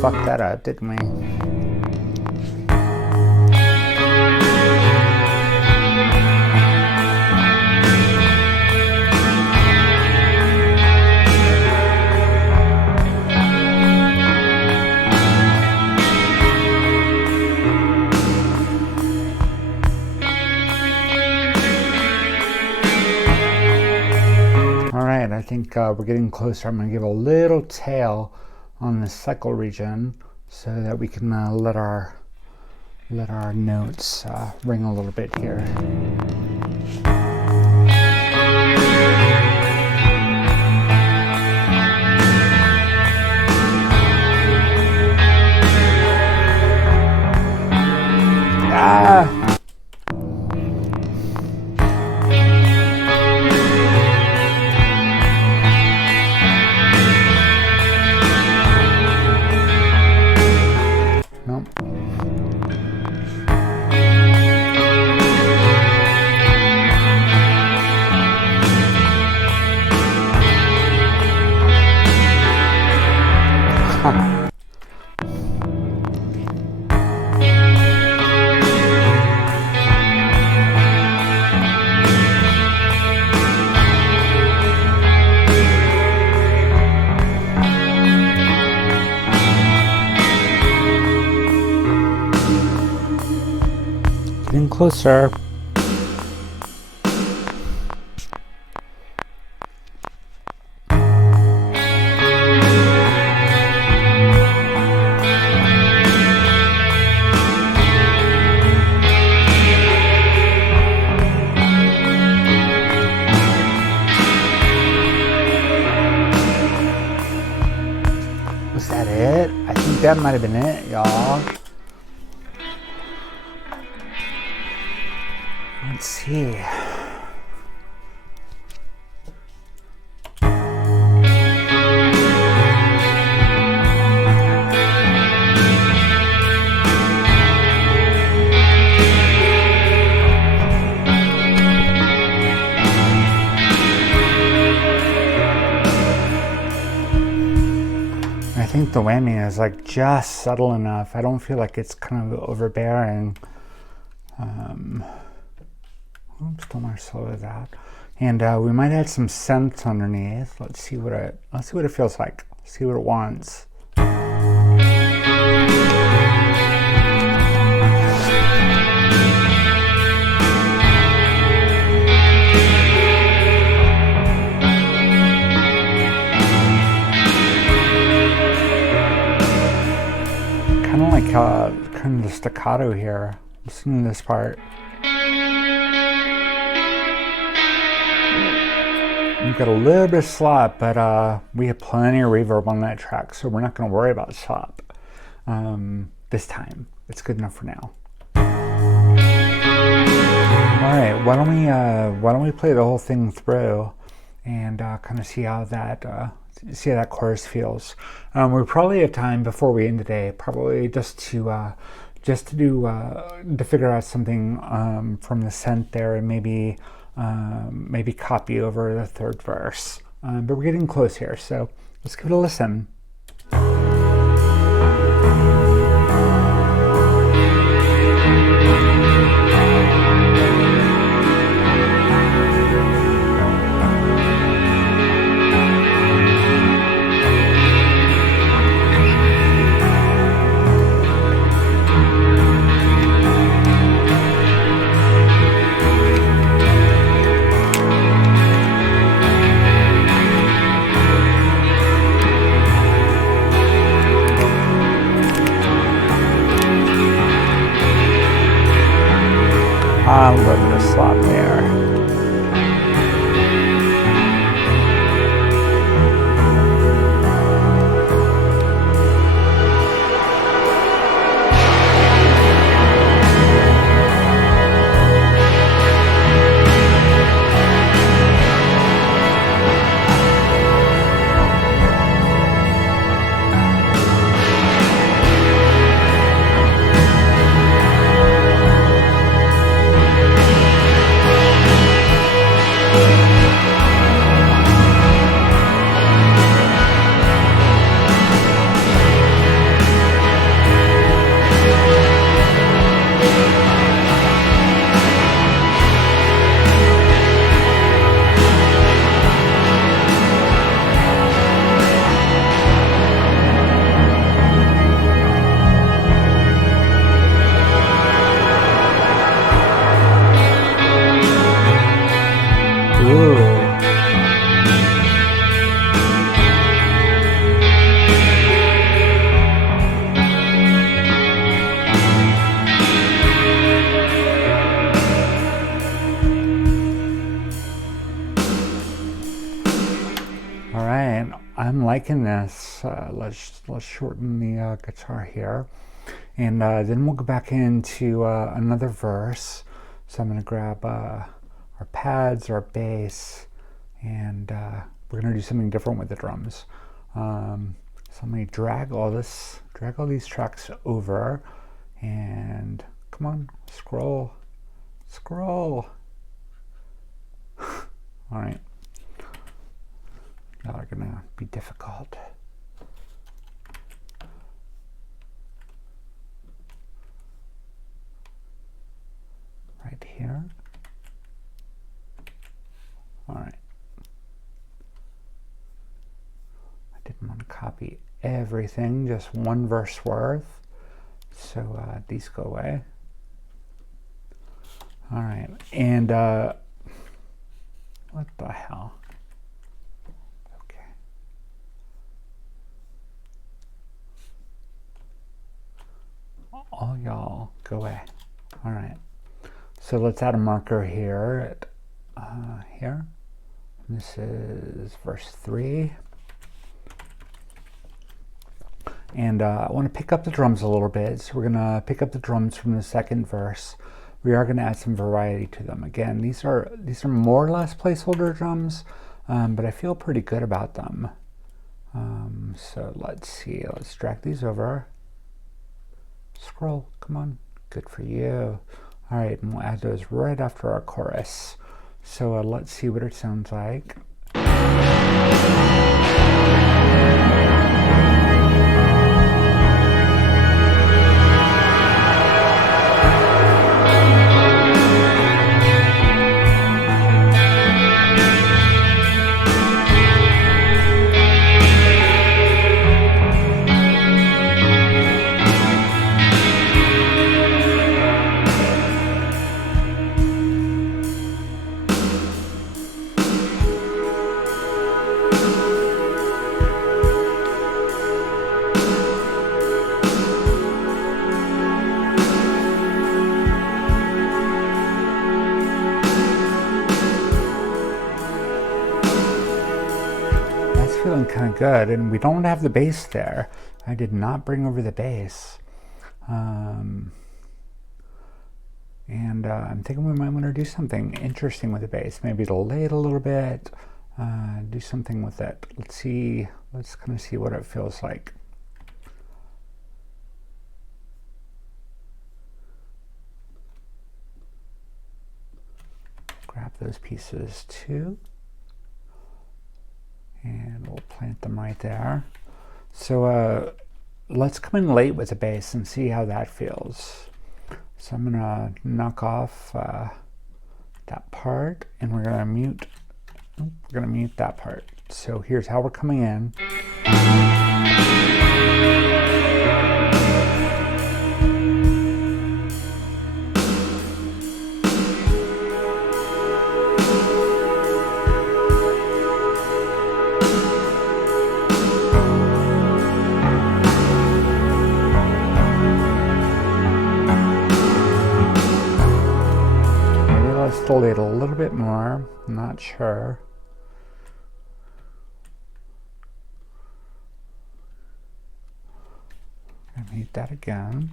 Fucked that up, didn't we? Alright, I think we're getting closer. I'm going to give a little tail on the cycle region so that we can let our notes ring a little bit here. Getting closer. Was that it? I think that might have been it, y'all. Let's see. I think the whammy is like just subtle enough. I don't feel like it's kind of overbearing. Oops, don't want to slow it out. And we might add some synths underneath. Let's see what it feels like. See what it wants. Kind of like kind of the staccato here. Listen to this part. We've got a little bit of slop, but we have plenty of reverb on that track, so we're not going to worry about slop this time. It's good enough for now. All right, why don't we play the whole thing through and kind of see how that chorus feels. We probably have time before we end today, probably just to figure out something from the synth there, and maybe copy over the third verse. But we're getting close here, so let's give it a listen. All right, I'm liking this. Let's shorten the guitar here, and then we'll go back into another verse. So I'm going to grab our pads, our bass, and we're going to do something different with the drums. So I'm going to drag all these tracks over, and come on, scroll. All right. Now they're gonna be difficult. Right here. All right. I didn't want to copy everything, just one verse worth. So these go away. All right, and what the hell? Okay. All y'all go away. All right. So let's add a marker here. Here. This is verse 3. And I want to pick up the drums a little bit. So we're going to pick up the drums from the second verse. We are going to add some variety to them. Again, these are more or less placeholder drums, but I feel pretty good about them. So let's see. Let's drag these over. Scroll. Come on. Good for you. All right, and we'll add those right after our chorus. So let's see what it sounds like. Feeling kind of good, and we don't have the bass there. I did not bring over the bass, and I'm thinking we might want to do something interesting with the bass. Maybe delay it a little bit, do something with it. Let's see. Let's kind of see what it feels like. Grab those pieces too. And we'll plant them right there. So let's come in late with the bass and see how that feels. So I'm gonna knock off that part, and we're gonna mute that part. So here's how we're coming in. Delay it a little bit more. I'm not sure. I'm gonna mute that again.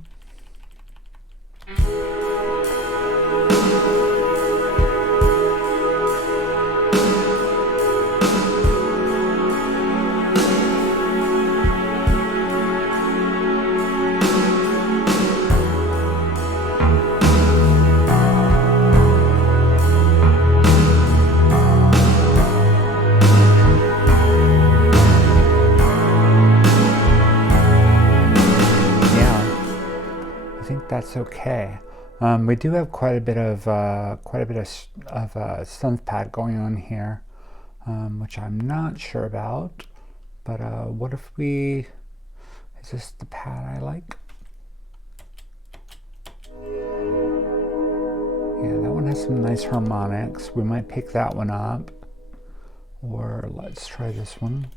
That's okay. We do have quite a bit of synth pad going on here, which I'm not sure about. But what if we? Is this the pad I like? Yeah, that one has some nice harmonics. We might pick that one up, or let's try this one.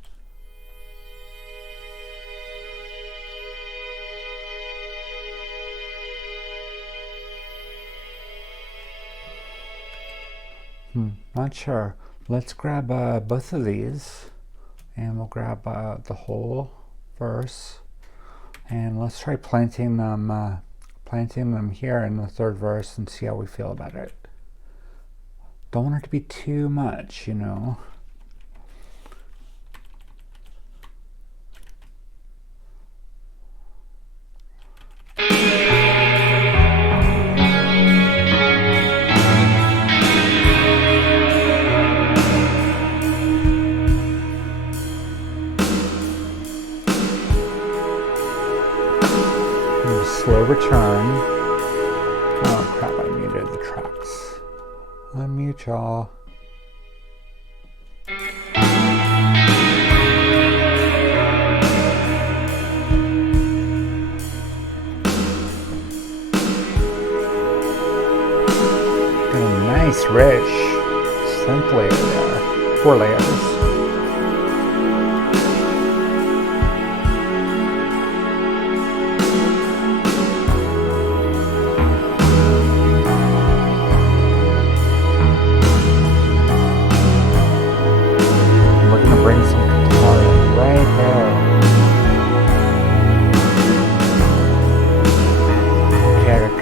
Not sure. Let's grab both of these. And we'll grab the whole verse, and let's try planting them here in the third verse and see how we feel about it. Don't want it to be too much, you know. Slow return. Oh crap, I muted the tracks. Unmute y'all. Got a nice rich synth layer there. 4 layers.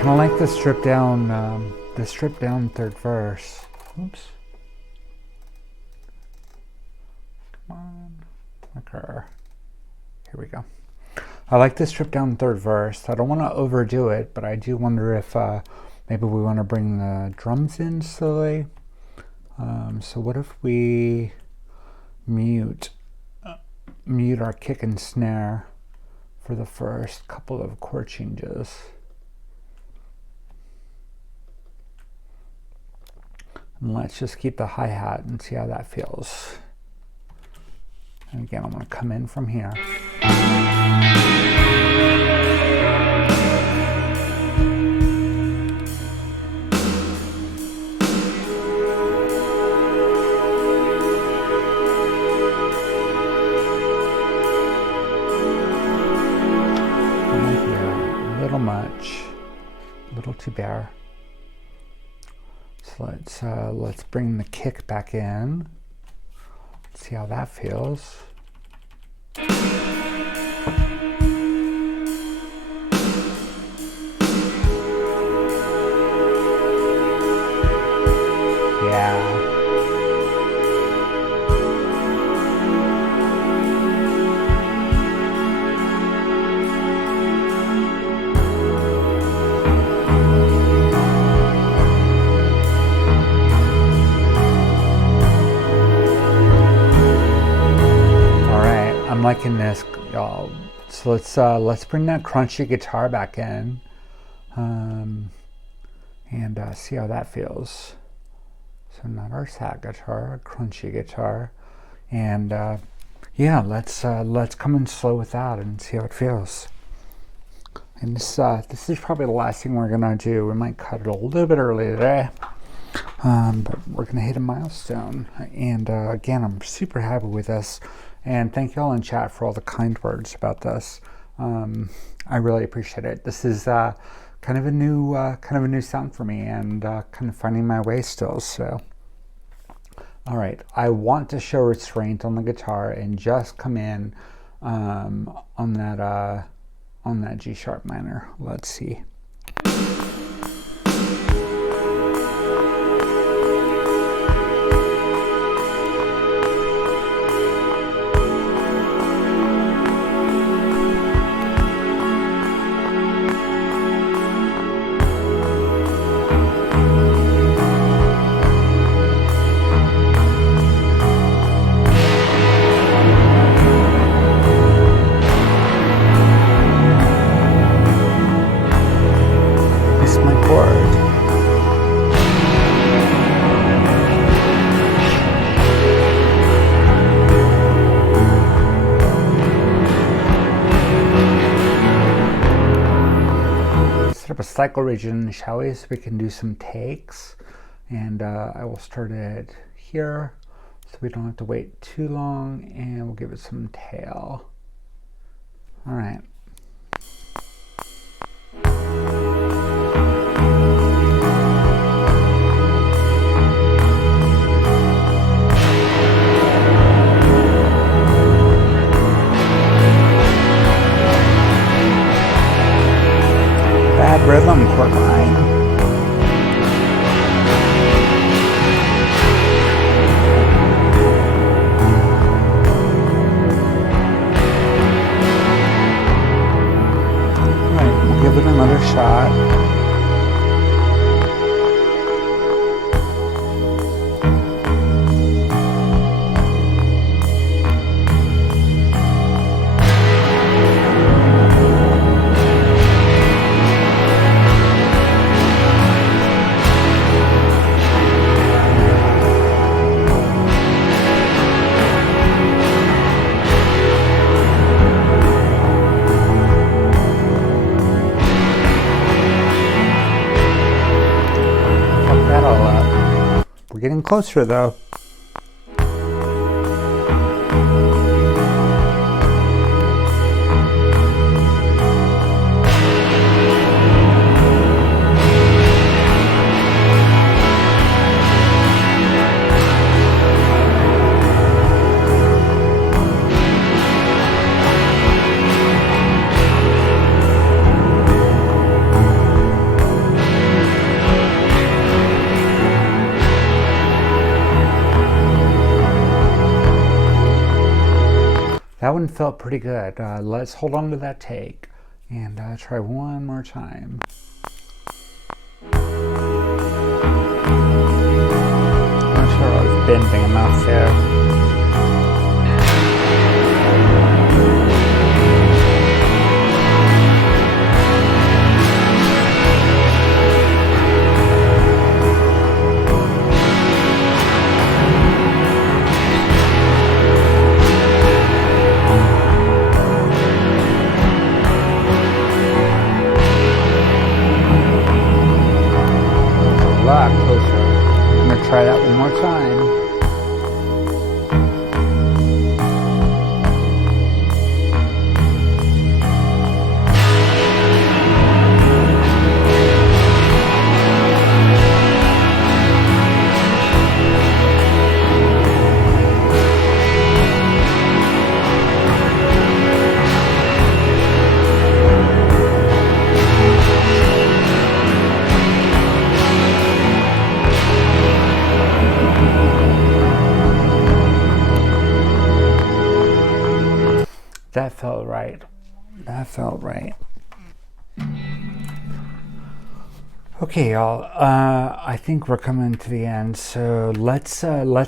I like the stripped down third verse. Oops. Come on. Okay. Here we go. I like the stripped down third verse. I don't want to overdo it, but I do wonder if maybe we want to bring the drums in slowly. So what if we mute our kick and snare for the first couple of chord changes? And let's just keep the hi-hat and see how that feels. And again, I'm going to come in from here. A little much, a little too bare. So let's bring the kick back in. See how that feels. Yeah. I'm liking this, y'all. So let's bring that crunchy guitar back in, and see how that feels. So not our sat guitar, a crunchy guitar, and yeah, let's come in slow with that and see how it feels. And this is probably the last thing we're gonna do. We might cut it a little bit early today, but we're gonna hit a milestone. And again, I'm super happy with this. And thank you all in chat for all the kind words about this. I really appreciate it. This is kind of a new sound for me, and kind of finding my way still. So, all right, I want to show restraint on the guitar and just come in on that G sharp minor. Let's see. Up a cycle region, shall we? So we can do some takes, and I will start it here so we don't have to wait too long, and we'll give it some tail. All right. closer though. That one felt pretty good. Let's hold on to that take and try one more time. I'm not sure I was bending enough there. A lot closer. I'm going to try that one more time. That felt right. That felt right. Okay, y'all. I think we're coming to the end, so let's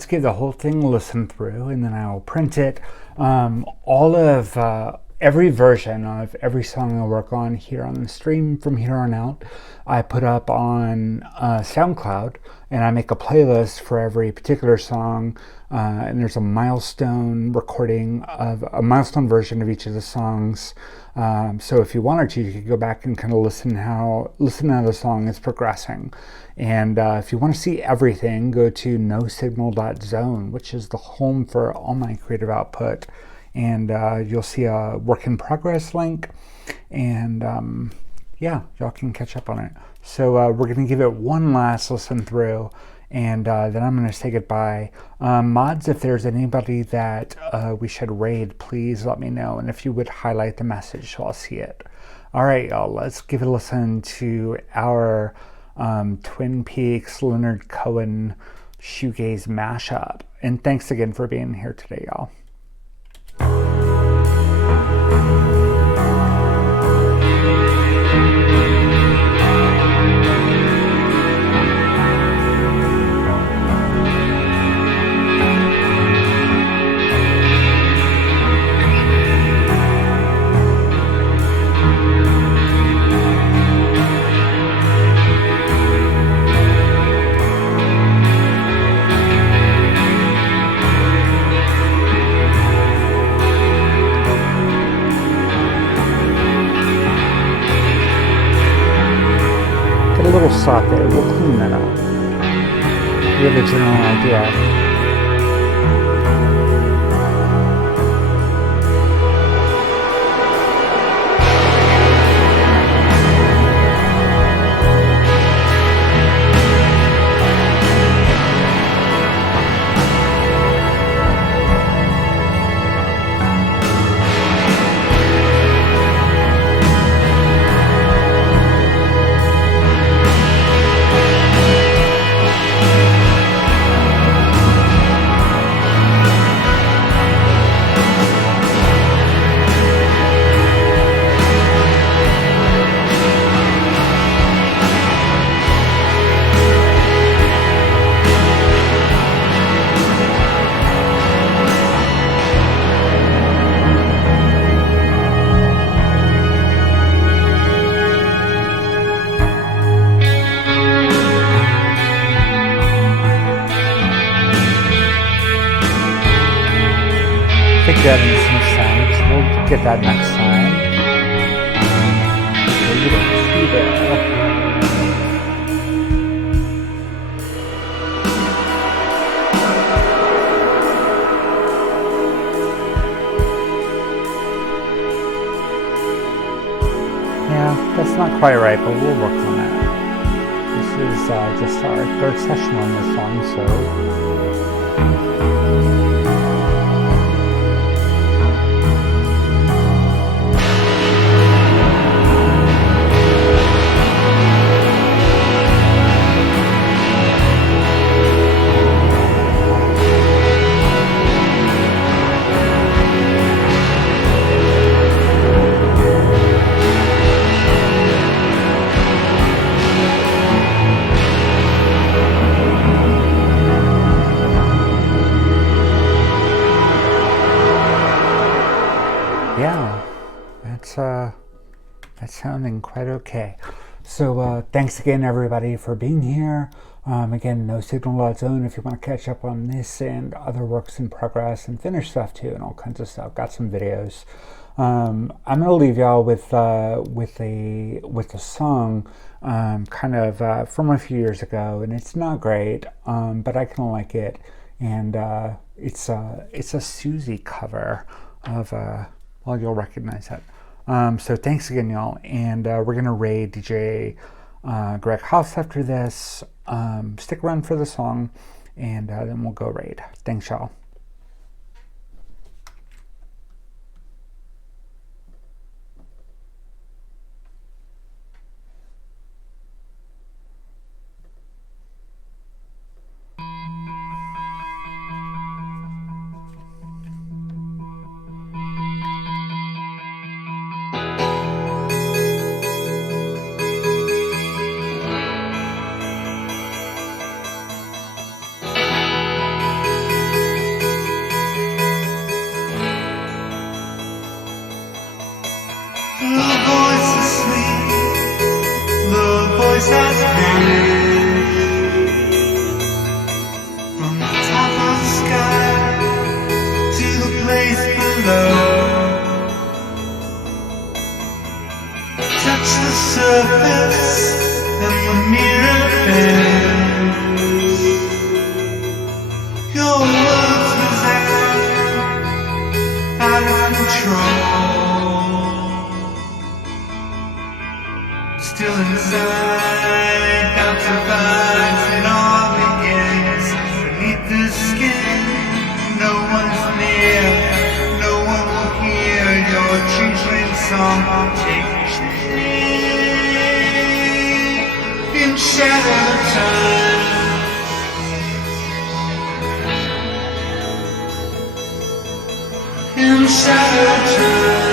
give the whole thing a listen through, and then I'll print it. All of every version of every song I work on here on the stream from here on out, I put up on SoundCloud, and I make a playlist for every particular song. And there's a milestone recording of a milestone version of each of the songs. So if you wanted to, you could go back and kind of listen how the song is progressing. And if you want to see everything, go to nosignal.zone, which is the home for all my creative output. And you'll see a work in progress link. And yeah, y'all can catch up on it. So we're going to give it one last listen through. And then I'm going to say goodbye. Mods, if there's anybody that we should raid, please let me know. And if you would highlight the message so I'll see it. All right, y'all, let's give it a listen to our Twin Peaks Leonard Cohen shoegaze mashup. And thanks again for being here today, y'all. A little soft there. We'll clean that up. You have a general idea. That needs some sense. We'll get that next time. You don't see there. that's not quite right, but we'll work on that. This is just our third session on this song, so... Yeah, that's sounding quite okay. So thanks again, everybody, for being here. Again, no signal dot zone if you want to catch up on this and other works in progress and finished stuff too, and all kinds of stuff. Got some videos. I'm gonna leave y'all with a song kind of from a few years ago, and it's not great, but I kind of like it, and it's a Susie cover of well, you'll recognize that. So thanks again, y'all, and we're gonna raid DJ Greg House after this. Stick around for the song, and then we'll go raid. Thanks, y'all. Still inside, down survives, it all begins beneath the skin. No one's near, no one will hear your changeling song. Take shape in shadow time. In shadow time.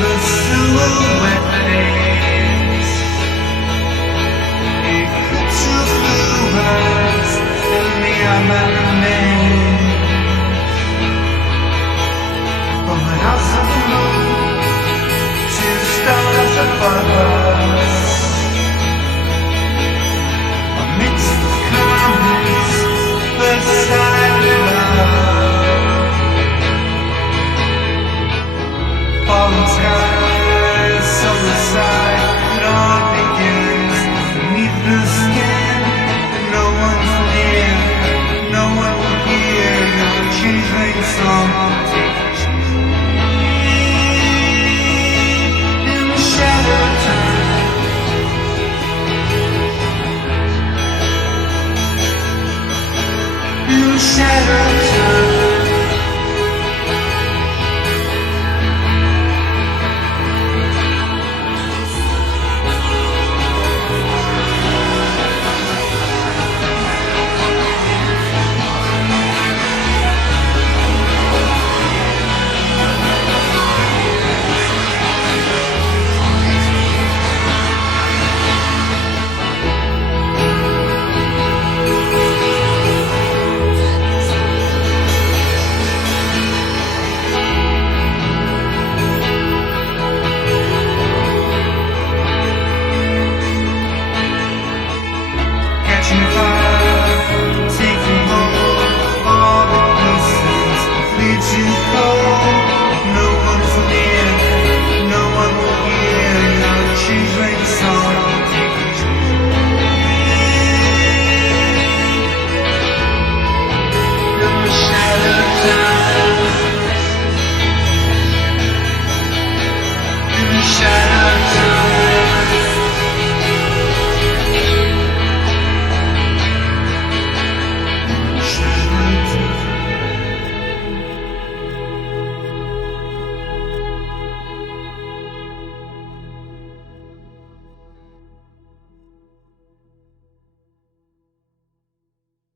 The silhouette fades, eclipse of blue eyes, and the other remains. From the house of the moon, 2 stars above us.